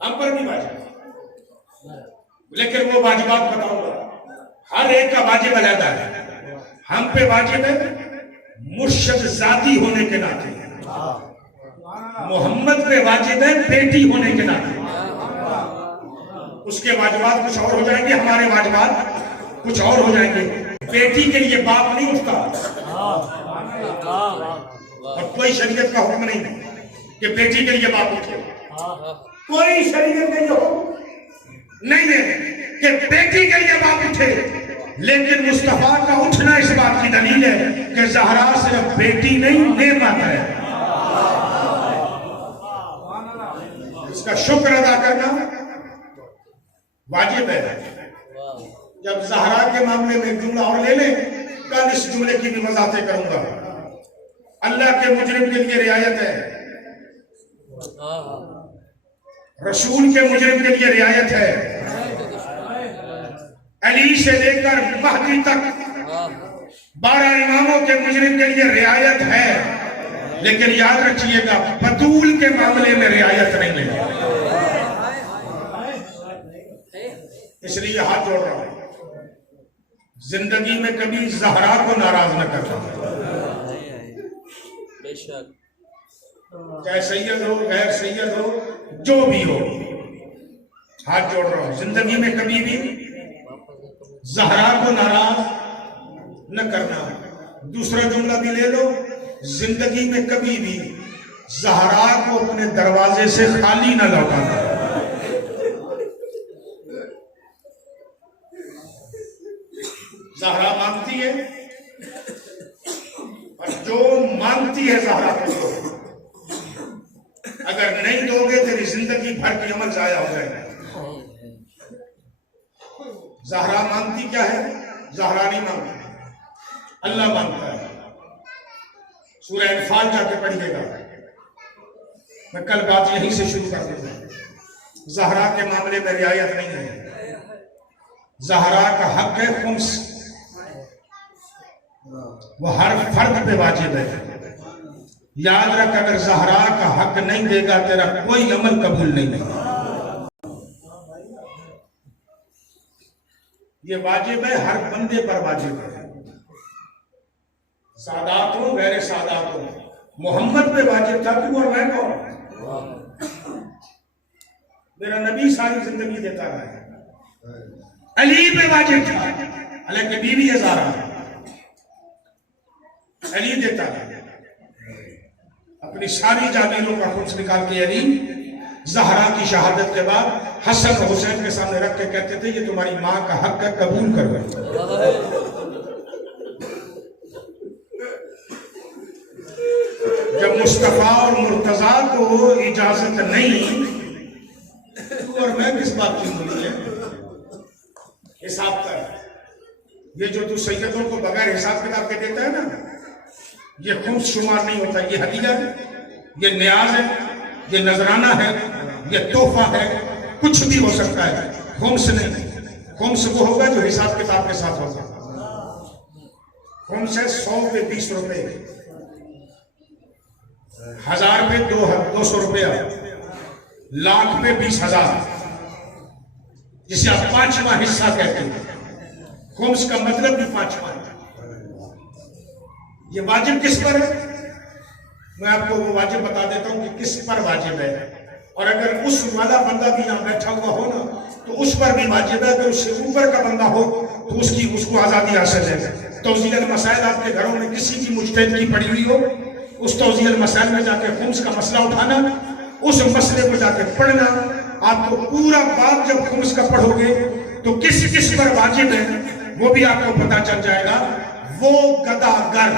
ہم پر بھی واجب ہے۔ لیکن وہ واجبات بتاؤں گا، ہر ایک کا واجب علیحدہ ہے۔ ہم پہ واجب ہے مرشد ذاتی ہونے کے ناطے، محمد پہ واجب ہے بیٹی ہونے کے ناطے۔ اس کے واجبات کچھ اور ہو جائیں گے، ہمارے واجبات کچھ اور ہو جائیں گے۔ بیٹی کے لیے باپ نہیں اٹھتا، اور کوئی شریعت کا حکم نہیں ہے کہ بیٹی کے لیے باپ اٹھے، کوئی شریعت نہیں ہو نہیں ہے کہ بیٹی کے لیے باپ اٹھے۔ لیکن مصطفیٰ کا اٹھنا اس بات کی دلیل ہے کہ زہرا صرف بیٹی نہیں نعمت ہے، اس کا شکر ادا کرنا واجب ہے۔ جب زہرا کے معاملے میں ایک جملہ اور لے لیں، کل اس جملے کی بھی وضاحتیں کروں گا۔ اللہ کے مجرم کے لیے رعایت ہے، رسول کے مجرم کے لیے رعایت ہے، علی سے لے کر مہدی تک 12 اماموں کے مجرم کے لیے رعایت ہے، لیکن یاد رکھیے گا بطول کے معاملے میں رعایت نہیں ہے۔ اس لیے ہاتھ جوڑ رہا ہوں، زندگی میں کبھی زہرا کو ناراض نہ کرتا، چاہے سید ہو غیر سید ہو جو بھی ہو، ہاتھ جوڑ رہا ہوں، زندگی میں کبھی بھی زہرا کو ناراض نہ کرنا۔ دوسرا جملہ بھی لے لو، زندگی میں کبھی بھی زہرا کو اپنے دروازے سے خالی نہ لوٹانا۔ زہرا مانگتی ہے، اور جو مانگتی ہے زہرا کو اگر نہیں دو گے تیری زندگی بھر کی عمل ضائع ہو جائے گا۔ زہرا مانگتی کیا ہے؟ زہرا نہیں مانگتی، اللہ مانگتا ہے۔ سورہ انفال جا کے پڑھیے گا، میں کل بات یہیں سے شروع کر دوں گا۔ زہرا کے معاملے میں رعایت نہیں ہے، زہرا کا حق ہے خمس، وہ ہر فرد پہ واجب ہے۔ یاد رکھ، اگر زہرا کا حق نہیں دے گا تیرا کوئی عمل قبول نہیں ہوگا۔ یہ واجب ہے، ہر بندے پر واجب ہے، سادات ہوں غیر سادات ہوں۔ محمد پہ واجب تھا، تو اور میں کون؟ میرا نبی ساری زندگی دیتا رہا ہے۔ علی پہ واجب تھا، حالانکہ بیوی ہے زہرا، علی دیتا رہا، اپنی ساری جاگیروں کا خمس نکال کے علی زہرا کی شہادت کے بعد حسن اور حسین کے سامنے رکھ کے کہتے تھے یہ تمہاری ماں کا حق ہے، قبول کرو۔ جب مصطفیٰ اور مرتضیٰ کو اجازت نہیں، تو اور میں کس بات کی ملی ہے؟ حساب کر، یہ جو تو سیدوں کو بغیر حساب کتاب کے دیتا ہے نا، یہ خمس شمار نہیں ہوتا، یہ ہدیہ ہے، یہ نیاز ہے، یہ نذرانہ ہے، یہ تحفہ ہے، کچھ بھی ہو سکتا ہے، خمس نہیں۔ خمس وہ ہوگا جو حساب کتاب کے ساتھ ہوگا۔ خمس ہے 100 پہ 20 روپے، 1000 پہ 200 روپیہ، لاکھ پہ 20,000، جسے آپ 5واں حصہ کہتے ہیں۔ خمس کا مطلب بھی 5واں ہے۔ یہ واجب کس پر ہے؟ میں آپ کو وہ واجب بتا دیتا ہوں کہ کس پر واجب ہے، اور اگر اس والا بندہ بھی یہاں بیٹھا ہوا ہو نا تو اس پر بھی واجب ہے۔ اگر اس سے اوپر کا بندہ ہو تو اس کو آزادی حاصل ہے۔ توزیع المسائل آپ کے گھروں میں کسی بھی مجتہد کی پڑی ہوئی ہو، اس توزیع المسائل میں جا کے خمس کا مسئلہ اٹھانا، اس مسئلے کو جا کے پڑھنا، آپ کو پورا باب جب خمس کا پڑھو گے تو کس پر واجب ہے وہ بھی آپ کو پتا چل جائے گا۔ وہ گداگر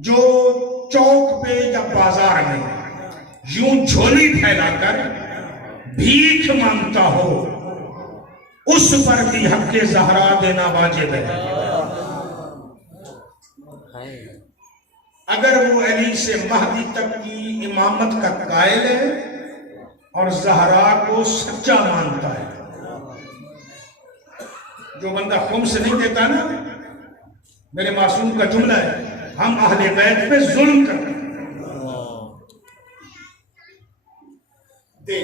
جو چوک پہ یا بازار میں یوں جھولی پھیلا کر بھیک مانگتا ہو، اس پر بھی حق زہرا دینا واجب ہے۔ اگر وہ علی سے مہدی تک کی امامت کا قائل ہے اور زہرا کو سچا مانتا ہے۔ جو بندہ خمس نہیں دیتا نا، میرے معصوم کا جملہ ہے، ہم اہل بیت پہ ظلم کرتے ہیں۔ دے،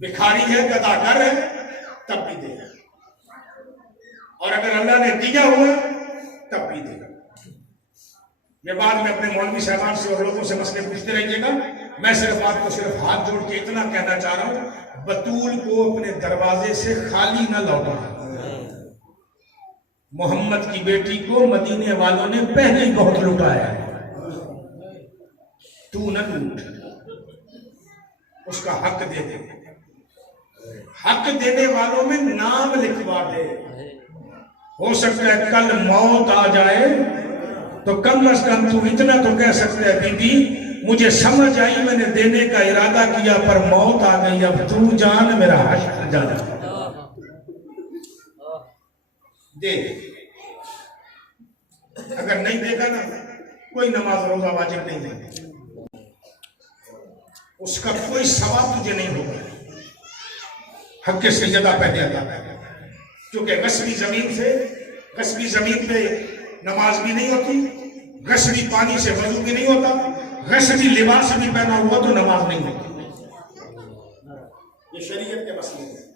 بکھاری ہے، گداگر ہے، تب بھی دے، اور اگر اللہ نے دیا ہوا تب بھی دے گا۔ یہ بات میں اپنے مولوی صاحبان سے اور لوگوں سے مسئلے پوچھتے رہیے گا۔ میں صرف آپ کو صرف ہاتھ جوڑ کے اتنا کہنا چاہ رہا ہوں، بطول کو اپنے دروازے سے خالی نہ لوٹا۔ محمد کی بیٹی کو مدینے والوں نے پہلے ہی بہت لٹایا ہے، تو نہ لوٹ، اس کا حق دے دے، حق دینے والوں میں نام لکھوا دے۔ ہو سکتا ہے کل موت آ جائے تو کم از کم تو اتنا تو کہہ سکتے ہے، بی بی مجھے سمجھ آئی، میں نے دینے کا ارادہ کیا پر موت آ گئی، اب تو جان میرا حشر جانا دے۔ اگر نہیں دے گا نا، کوئی نماز روزہ واجب نہیں دے، اس کا کوئی ثواب تجھے نہیں ہوگا۔ حق سیدہ پہلے ادا ہے، کیونکہ غصبی زمین پہ نماز بھی نہیں ہوتی، غصبی پانی سے وضو بھی نہیں ہوتا، غصبی لباس بھی پہنا ہوا تو نماز نہیں ہوتی۔ یہ شریعت کے مسئلے ہیں،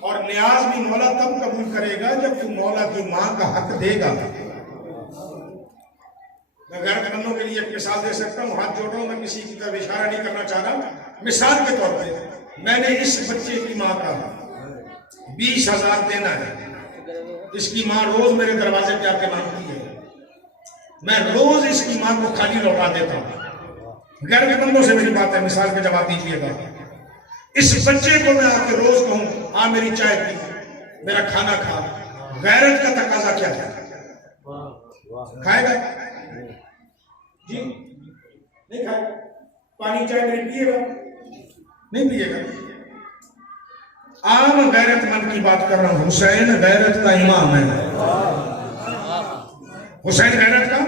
اور نیاز بھی مولا تب قبول کرے گا جب تو مولا کی ماں کا حق دے گا۔ میں غیر بندوں کے لیے ایک مثال دے سکتا ہوں، ہاتھ جوڑ رہا ہوں، میں کسی کی طرف اشارہ نہیں کرنا چاہ رہا۔ مثال کے طور پہ میں نے اس بچے کی ماں کا 20,000 دینا ہے، اس کی ماں روز میرے دروازے پہ آ کے مانگتی ہے، میں روز اس کی ماں کو خالی لوٹا دیتا ہوں۔ غیر کے بندوں سے میری بات ہے، مثال کے جواب دیجیے گا۔ اس بچے کو میں آ کے روز کہوں آ میری چائے پی، میرا کھانا کھا، غیرت کا تقاضا کیا ہے؟ کھائے گا؟ جی نہیں کھائے گا؟ پانی چائے میری پیے گا؟ نہیں پیے گا۔ عام غیرت مند کی بات کر رہا ہوں، حسین غیرت کا امام ہے، حسین غیرت کا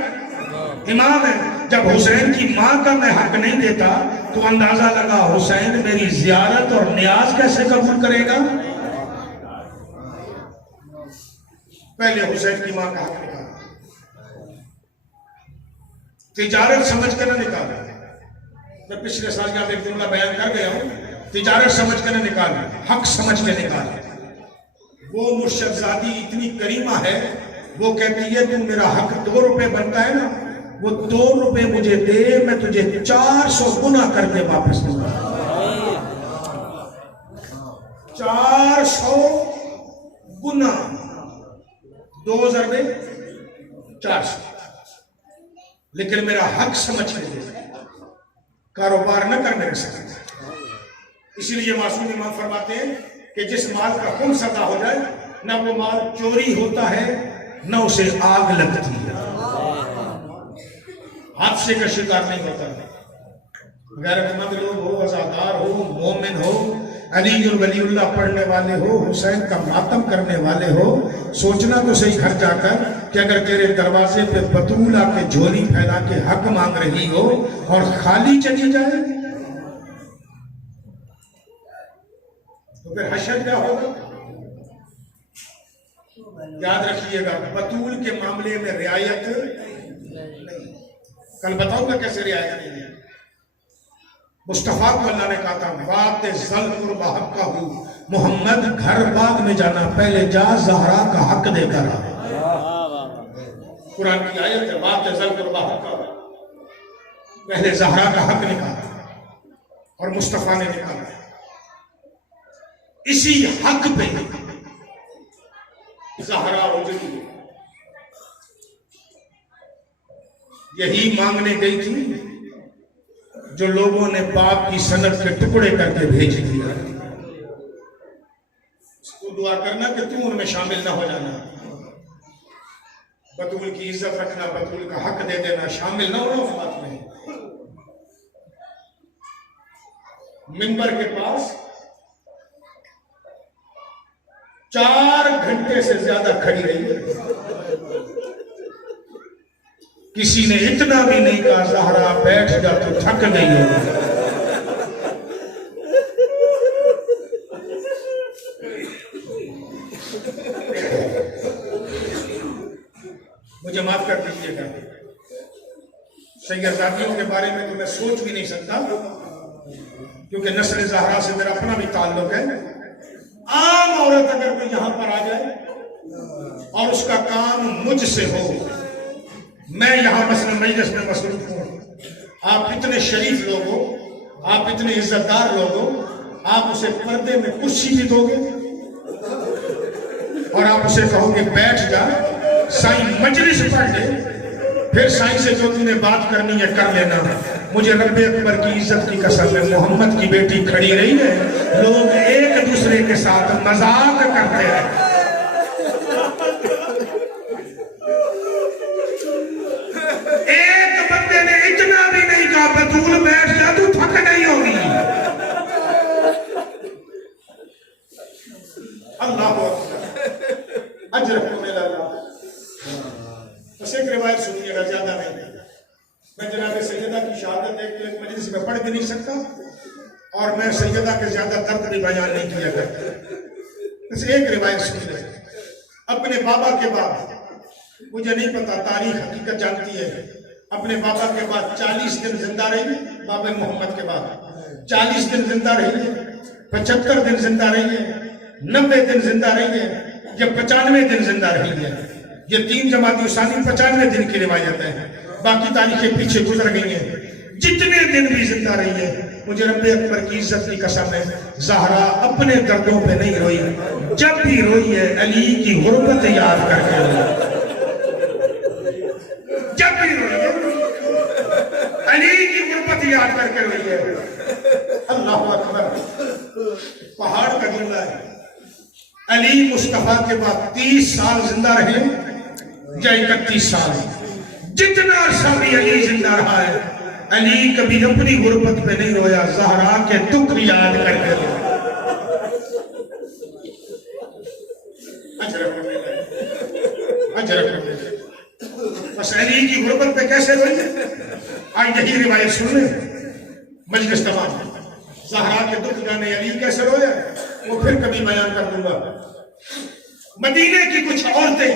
امام ہے۔ جب حسین کی ماں کا میں حق نہیں دیتا تو اندازہ لگا حسین میری زیارت اور نیاز کیسے قبول کرے گا؟ پہلے حسین کی ماں کا حق نکالا، تجارت سمجھ کر نہ نکالا۔ میں پچھلے سال کا ایک جملہ بیان کر گیا ہوں، تجارت سمجھ کے نہ نکالا، حق سمجھ کے نکالا۔ وہ مرشد اتنی کریمہ ہے، وہ کہتی ہے تو میرا حق 2 روپے بنتا ہے نا، وہ 2 روپے مجھے دے، میں تجھے 400 گنا کر کے واپس دوں گا۔ 400 گنا، 2 ضربے 400، لیکن میرا حق سمجھ کے دے، کاروبار نہ کر میرے ساتھ۔ اسی لیے معصوم امام فرماتے ہیں کہ جس مال کا خمس ادا ہو جائے، نہ وہ مال چوری ہوتا ہے نہ اسے آگ لگتی ہے، حادثے کا شکار نہیں ہوتا۔ غیرت مند لوگ ہو، عزادار ہو، مومن ہو، علی ولی اللہ پڑھنے والے ہو، حسین کا ماتم کرنے والے ہو، سوچنا تو صحیح گھر جا کر کہ اگر تیرے دروازے پہ بطول آ کے جھولی پھیلا کے حق مانگ رہی ہو اور خالی چلی جائے تو پھر حشر کیا ہوگا؟ یاد رکھیے گا، بطول کے معاملے میں رعایت نہیں، کل بتاؤں گا کیسے رعایت نہیں ہے. مصطفیٰ کو اللہ نے کہا تھا بات ذل قربہ حق کا ہو محمد گھر بعد میں جانا پہلے جا زہرا کا حق دے کر آ. قرآن کی آیت ہے بات ذل قربہ حق کا ہو پہلے زہرا کا حق نکالا اور مصطفیٰ نے نکالا. اسی حق پہ زہرا اجڑی یہی مانگنے گئی تھی جو لوگوں نے باپ کی سند کے ٹکڑے کر کے بھیج دیا. تو دعا کرنا کہ تم ان میں شامل نہ ہو جانا. بطول کی عزت رکھنا بطول کا حق دے دینا شامل نہ ہونا اس بات میں. منبر کے پاس 4 گھنٹے سے زیادہ کھڑی رہی ہے. کسی نے اتنا بھی نہیں کہا زہرا بیٹھ جا تو تھک گئی ہو. مجھے معاف کر دیجیے گا سیداتیوں کے بارے میں تو میں سوچ بھی نہیں سکتا کیونکہ نسل زہرا سے میرا اپنا بھی تعلق ہے. عام عورت اگر کوئی یہاں پر آ جائے اور اس کا کام مجھ سے ہو میں یہاں مثلا مجلس میں مصروف ہوں آپ اتنے شریف لوگ ہو آپ اتنے عزت دار لوگ ہو آپ اسے پردے میں کرسی بھی دو گے اور آپ اسے کہو گے بیٹھ جا سائیں مجلس پڑھ لے پھر سائیں سے جو تم نے بات کرنی ہے کر لینا. مجھے رب اکبر کی عزت کی قسم ہے محمد کی بیٹی کھڑی رہی ہے لوگ ایک دوسرے کے ساتھ مذاق کرتے ہیں. ایک بندے نے اتنا بھی نہیں کہا بطول بیٹھ جا تو تھک نہیں ہوگی. اللہ اجر کو ملا. بس ایک روایت سنیے گا زیادہ نہیں. میں جناب سیدہ کی شہادت ایک مجلس میں پڑھ بھی نہیں سکتا اور میں سیدہ کے زیادہ درد بھی بیان نہیں کیا کرتا. بس ایک روایت سن لیں. اپنے بابا کے بعد مجھے نہیں پتا تاریخ حقیقت جانتی ہے اپنے بابا کے بعد 40 دن زندہ رہی ہے. بابا محمد کے بعد 40 دن زندہ رہی ہے 75 دن زندہ رہی ہے 90 دن زندہ رہی ہے یا 95 دن زندہ رہی ہے. یہ 3 جمادی ثانی 95 دن کی روایت ہے. باقی تاریخیں پیچھے گزر گئی ہیں. جتنے دن بھی زندہ رہی ہے مجھے رب اکبر کی عزت کی قسم ہے زہرا اپنے دردوں پہ نہیں روئی. جب بھی روئی ہے علی کی غربت یاد کر کے روئی. جب بھی روئی ہے علی کی غربت یاد کر کے روئی ہے. اللہ اکبر. پہاڑ کا جملہ ہے علی مصطفیٰ کے بعد 30 سال زندہ رہے یا 31 سال جتنا عرصہ بھی علی زندہ رہا ہے علی کبھی اپنی غربت پہ نہیں رویا زہرا کے دکھ یاد کر کے رویا. بس علی کی غربت پہ کیسے روئی آج یہی روایت سن لیں مجلس تمام. زہرا کے دکھ جانے علی کیسے رویا وہ پھر کبھی بیان کر دوں گا. مدینے کی کچھ عورتیں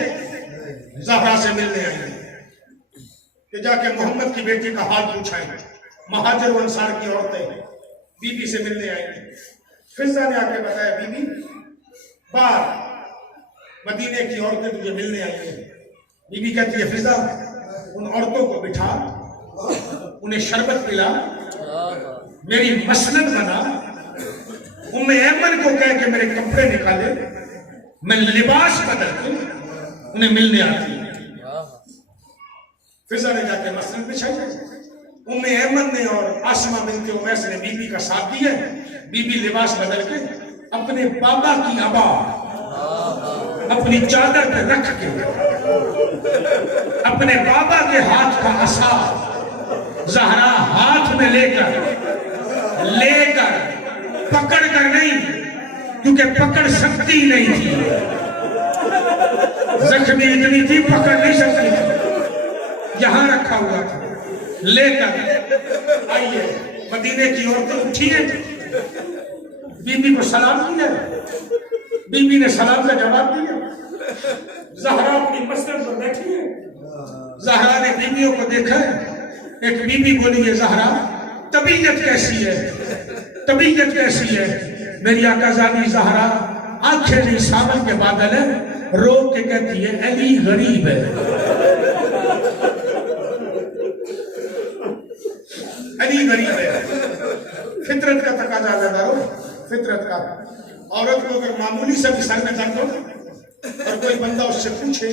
زہرا سے ملنے آئی کہ جا کے محمد کی بیٹی کا حال پوچھائیں. مہاجر و انصار کی عورتیں بی بی سے ملنے آئی. فضہ نے آ کے بتایا بی بی بار مدینے کی عورتیں تجھے ملنے آئی ہیں. بی بی کہتی ہے فضہ ان عورتوں کو بٹھا انہیں شربت پلا میری مسند بنا. ایمن کو کہہ کہ میرے کپڑے نکالے میں لباس بدل کے انہیں ملنے آتی. فضہ نے جا کے مسند بچھائی. ایمن نے اور آسمہ بنت امیس نے بی بی کا ساتھ دیا. بی بی لباس بدل کے اپنے بابا کی عبا اپنی چادر پہ رکھ کے اپنے بابا کے ہاتھ کا عصا زہرا ہاتھ میں لے کر پکڑ کر نہیں کیونکہ پکڑ سکتی نہیں تھی زخمی اتنی تھی پکڑ نہیں سکتی تھی یہاں رکھا ہوا تھا لے کر آئیے. مدینے کی عورتیں اٹھی ہیں بی بی کو سلام کیا. بی بی نے سلام کا جواب دیا. زہرا اپنی مسند پر بیٹھی ہے. زہرا نے بیویوں کو دیکھا ہے ایک بی بی بولی ہے زہرا طبیعت کیسی ہے، طبیعت کیسی ہے؟ میری آقا زادی زہرا آنکھیں نہیں ساون کے بادل ہے، رو کے کہتی ہے علی غریب ہے، علی غریب ہے۔ فطرت کا تقاضا زیادہ ہو، فطرت کا۔ عورت کو اگر معمولی سے بھی سر میں درد ہو اور کوئی بندہ اس سے پوچھے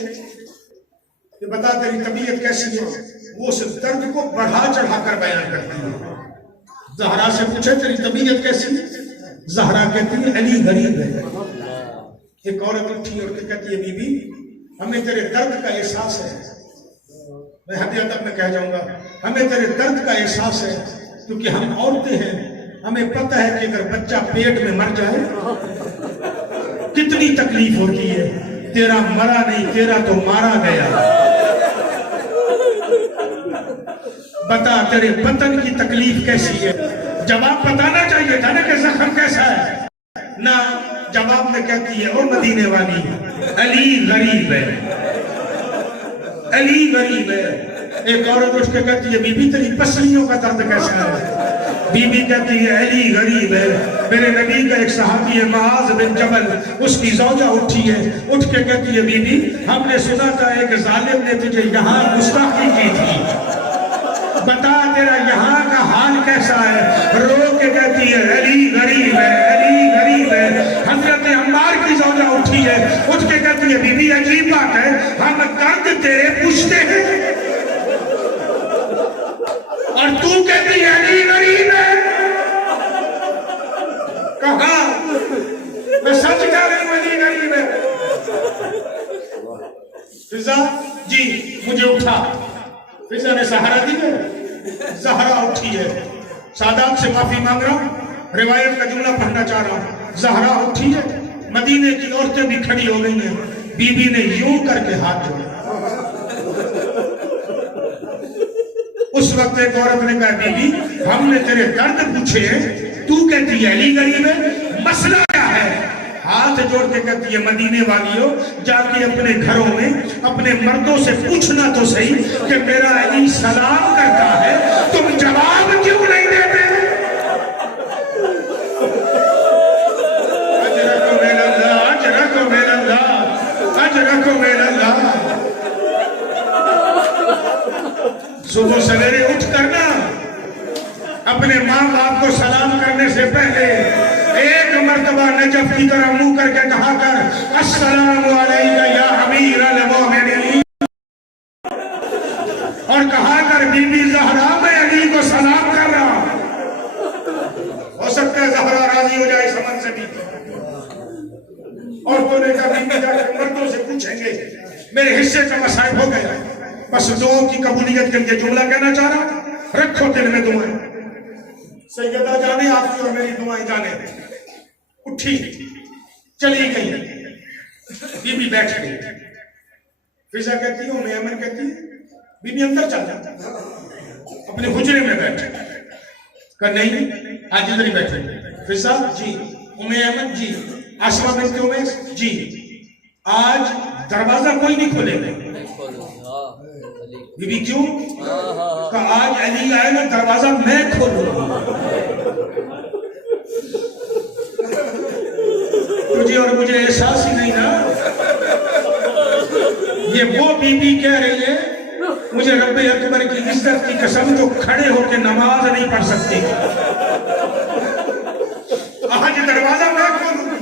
کہ بتا تیری طبیعت کیسی ہے، وہ اس درد کو بڑھا چڑھا کر بیان کرتی ہے۔ زہرا سے پوچھے تیری طبیعت کیسی ہے، زہرا کہتی ہے علی غریب ہے۔ ایک عورت اٹھی اور کہتی ہے بی بی ہمیں تیرے درد کا احساس ہے، میں حد ادب میں کہہ جاؤں گا ہمیں تیرے درد کا احساس ہے، کیونکہ ہم عورتیں ہیں، ہمیں پتہ ہے کہ اگر بچہ پیٹ میں مر جائے کتنی تکلیف ہوتی ہے، تیرا مرا نہیں تیرا تو مارا گیا۔ بتا تیرے بطن کی تکلیف کیسی ہے؟ جواب بتانا چاہیے تھا نا کہ زخم کیسا ہے، نہ جواب میں کہتی ہے او مدینے والی علی غریب ہے، علی غریب ہے۔ ایک عورت اس کے کہتی ہے بی بی تیری پسلیوں کا درد کیسا ہے؟ بی بی کہتی ہے علی غریب ہے۔ میرے نبی کا ایک صحابی ہے معاذ بن جبل، اس کی زوجہ اٹھی ہے، اٹھ کے کہتی ہے بی بی ہم نے سنا تھا ایک ظالم نے تجھے یہاں گستاخی کی تھی، بتا تیرا یہاں کا حال کیسا ہے؟ رو کے کہتی ہے علی غریب ہے، علی غریب ہے۔ حضرت عمار کی زوجہ اٹھی ہے، اٹھ کے کہتی ہے بی بی عجیب بات ہے ہم درد تیرے پوچھتے ہیں اور تو کہتی ہے علی غریب ہے۔ کہا میں سچ کہہ رہی ہوں علی غریب ہے۔ فضا جی مجھے اٹھا، فضا نے سہارا دی ہے، زہرا اٹھی ہے، سادات سے معافی مانگ رہا ہوں، روایت کا جملہ پڑھنا چاہ رہا ہوں۔ زہرا اٹھی ہے، مدینے کی عورتیں بھی کھڑی ہو گئی ہیں، بی بی نے یوں کر کے ہاتھ جوڑے۔ اس وقت ایک عورت نے کہا بی بی ہم نے تیرے درد پوچھے ہیں، تو کہتی ہے علی غریب ہے، مسئلہ کیا ہے؟ ہاتھ جوڑ کے کہتی ہے مدینے والیوں جا کے اپنے گھروں میں اپنے مردوں سے پوچھنا تو صحیح کہ میرا علی سلام کرتا ہے، تم جواب کیوں نہیں دیتے؟ اجرکم اللہ، اجرکم اللہ، اجرکم اللہ۔ صبح سویرے اٹھ کر نا اپنے ماں باپ کو سلام کرنے سے پہلے ایک مرتبہ نجف کی طرح منہ کر کے کہا کر السلام علیکہ یا امیر المومنین، اور کہا کر بی بی زہرا میں علی کو سلام کر رہا ہوں۔ ہو سکتا ہے زہرا راضی ہو جائے اس عمل سے بھی، اور تو نے کہا بی بی جا کے مردوں سے پوچھیں گے میرے حصے کا مسائل ہو گیا، بس دعاؤں کی قبولیت کے لیے جملہ کہنا چاہ رہا ہوں، رکھو دل میں دعائیں۔ سیدہ جانے آپ کی اور میری دعائیں جانے، اٹھی چلی گئی، بی بی بیٹھ گئی۔ فضا کہتی ہوں میں امن کہتی ہے بی بی اندر چل جاتا اپنے حجرے میں بیٹھ، کہا نہیں آج ادھر ہی بیٹھے۔ فضا جی، امن جی، آسما بنت امیس جی، آج دروازہ کوئی نہیں کھولے گا۔ بی بی کیوں؟ کہا آج علی آئے نا دروازہ میں کھولوں گا۔ تجھے اور مجھے احساس ہی نہیں نا، یہ وہ بی بی کہہ رہی ہے مجھے رب اکبر کی عزت کی قسم تو کھڑے ہو کے نماز نہیں پڑھ سکتی، آج دروازہ میں کھولوں گا۔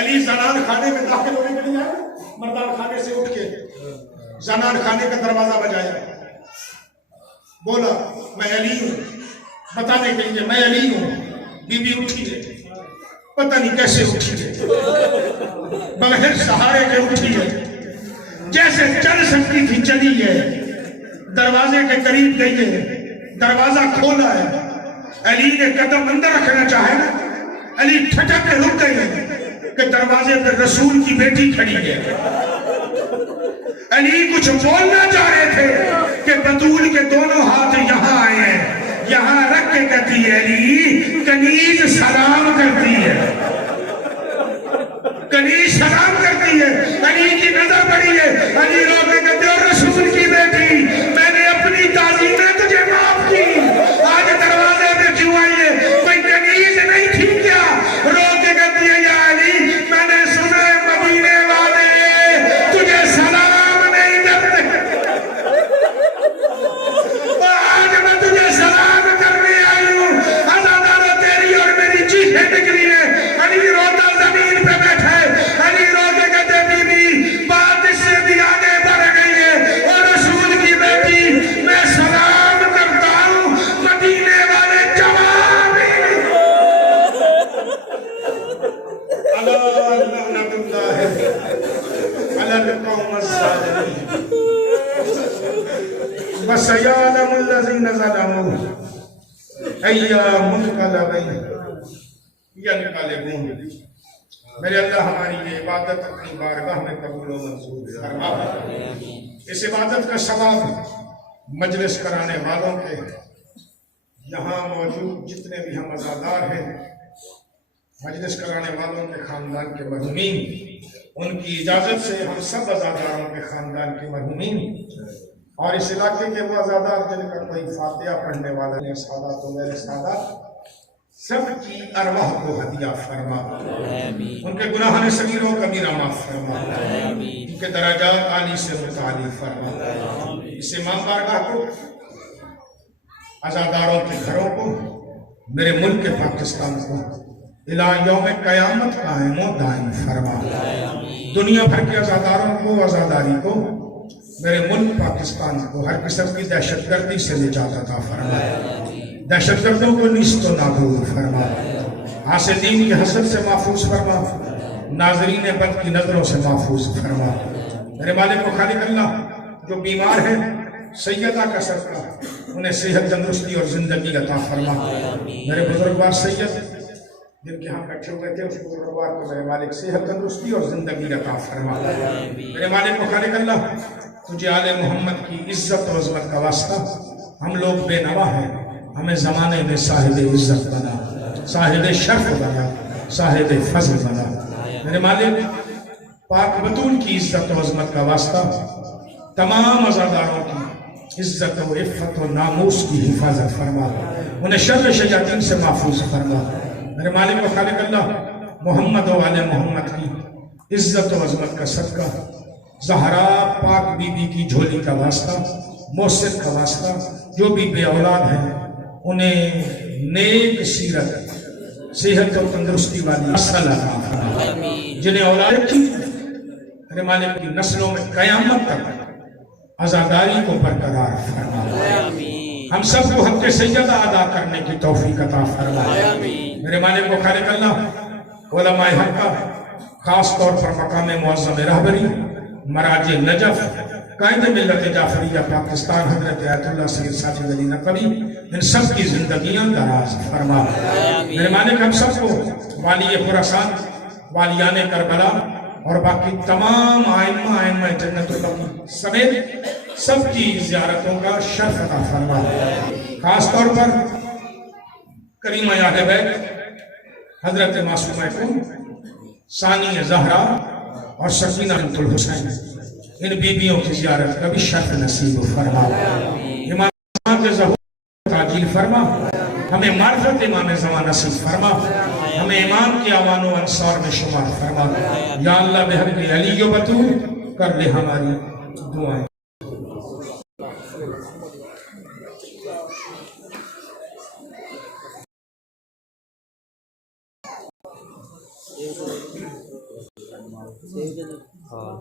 علی زنان خانے میں داخل ہونے کے لیے آئے، مردان خانے سے اٹھ کے زنان خانے کا دروازہ بجایا، بولا میں علی ہوں، بتانے کے لیے میں علی ہوں۔ بی بی اٹھی ہے، پتہ نہیں کیسے اٹھی ہے، بغیر سہارے کے اٹھی ہے، جیسے چل سکتی تھی چلی ہے، دروازے کے قریب گئی ہے، دروازہ کھولا ہے، علی نے قدم اندر رکھنا چاہے نا، علی ٹھٹک کے رک گئے کہ دروازے پر رسول کی بیٹی کھڑی ہے۔ علی کچھ بولنا چاہ رہے تھے کہ بطول کے دونوں ہاتھ یہاں آئے ہیں، یہاں رکھ کے کہتی ہے علی کنیز سلام کرتی ہے، کنیز سلام کرتی ہے۔ علی کی نظر پڑی ہے، علی رو کے کہتے ہیں رسول کی بیٹی میں نے اپنی تازہ لعنت اللہ علی القوم الظالمین وسیعلم الذین ظلموا ایا منقلب ینقلبون. میرے اللہ ہماری یہ عبادت اپنی بارگاہ میں قبول و منظور فرما. اس عبادت کا ثواب مجلس کرانے والوں کے، یہاں موجود جتنے بھی ہم عزادار ہیں، مجلس کرانے والوں کے خاندان کے مرحومین، ان کی اجازت سے ہم سب عزاداروں کے خاندان کے مرحومین اور اس علاقے کے وہ عزادار جن کا کوئی فاتحہ پڑھنے والا نہیں، سادات و میرے سادات، سب کی ارواح کو ہدیہ فرما. ان کے گناہان صغیر و کبیرہ معاف فرما. ان کے درجات عالی سے متعالی فرما. اس امام بارگاہ کو، عزاداروں کے گھروں کو، میرے ملک پاکستان کو الہ یوم قیامت قائم و دائم فرما. دنیا بھر کے عزاداروں کو، عزاداری کو، میرے ملک پاکستان کو ہر قسم کی دہشت گردی سے نجات عطا فرما. دہشت گردوں کو نیست و نابود فرما. حاسدین کی حسد سے محفوظ فرما. ناظرین بد کی نظروں سے محفوظ فرما. میرے مالک و خالق اللہ، جو بیمار ہیں سیدہ کا صدقہ انہیں صحت، تندرستی اور زندگی عطا فرما. میرے بزرگوار سید جن کے ہم بیٹھے ہوئے تھے، اس بزرگوار کو میرے مالک صحت، تندرستی اور زندگی عطا فرما. میرے مالک و خالق اللہ، تجھے آل محمد کی عزت و عظمت کا واسطہ، ہم لوگ بے نوا ہیں، ہمیں زمانے میں صاحب عزت بنا، صاحب شرف بنا، صاحب فضل بنا. میرے مالک پاک بطول کی عزت و عظمت کا واسطہ تمام عزاداروں کی عزت و عفت و ناموس کی حفاظت فرما. انہیں شر شیاطین سے محفوظ فرما. میرے مالک و خالق اللہ، محمد و آل محمد کی عزت و عظمت کا صدقہ، زہرا پاک بی بی کی جھولی کا واسطہ، محسن کا واسطہ، جو بھی بے اولاد ہیں انہیں نیک سیرت، صحت و تندرستی والی نسل عطا فرما. جنہیں اولاد رکھی میرے مالک کی نسلوں میں قیامت تک عزاداری کو برقرار فرما. ہم سب کو حق سیدہ ادا کرنے کی توفیق عطا فرما. میرے مالک و خالق اللہ، علماء حق کا خاص طور پر مقام معظم رہبری مراجع نجف قائد ملت جعفریہ پاکستان حضرت آیت اللہ سید ساجد علی نقوی، ان سب کی زندگیاں دراز فرما. میرے مالک ہم سب کو والی خراسان، والیان کربلا اور باقی تمام ائمہ جنت البقیع سمیت سب کی زیارتوں کا شرف عطا فرما. خاص طور پر کریمہ اہل بیت حضرت معصومہ کون، ثانی زہرا اور سکینہ بنت الحسین، ان بیویوں کی زیارت کا بھی شرف نصیب فرما. امام کے ظہور تعجیل فرما. ہمیں معرفت امام زمان نصیب فرما. ہمیں امام کے اعوان و انصار میں شمار فرما. یا اللہ بحق علی و بطول کر لے ہماری دعائیں. ہاں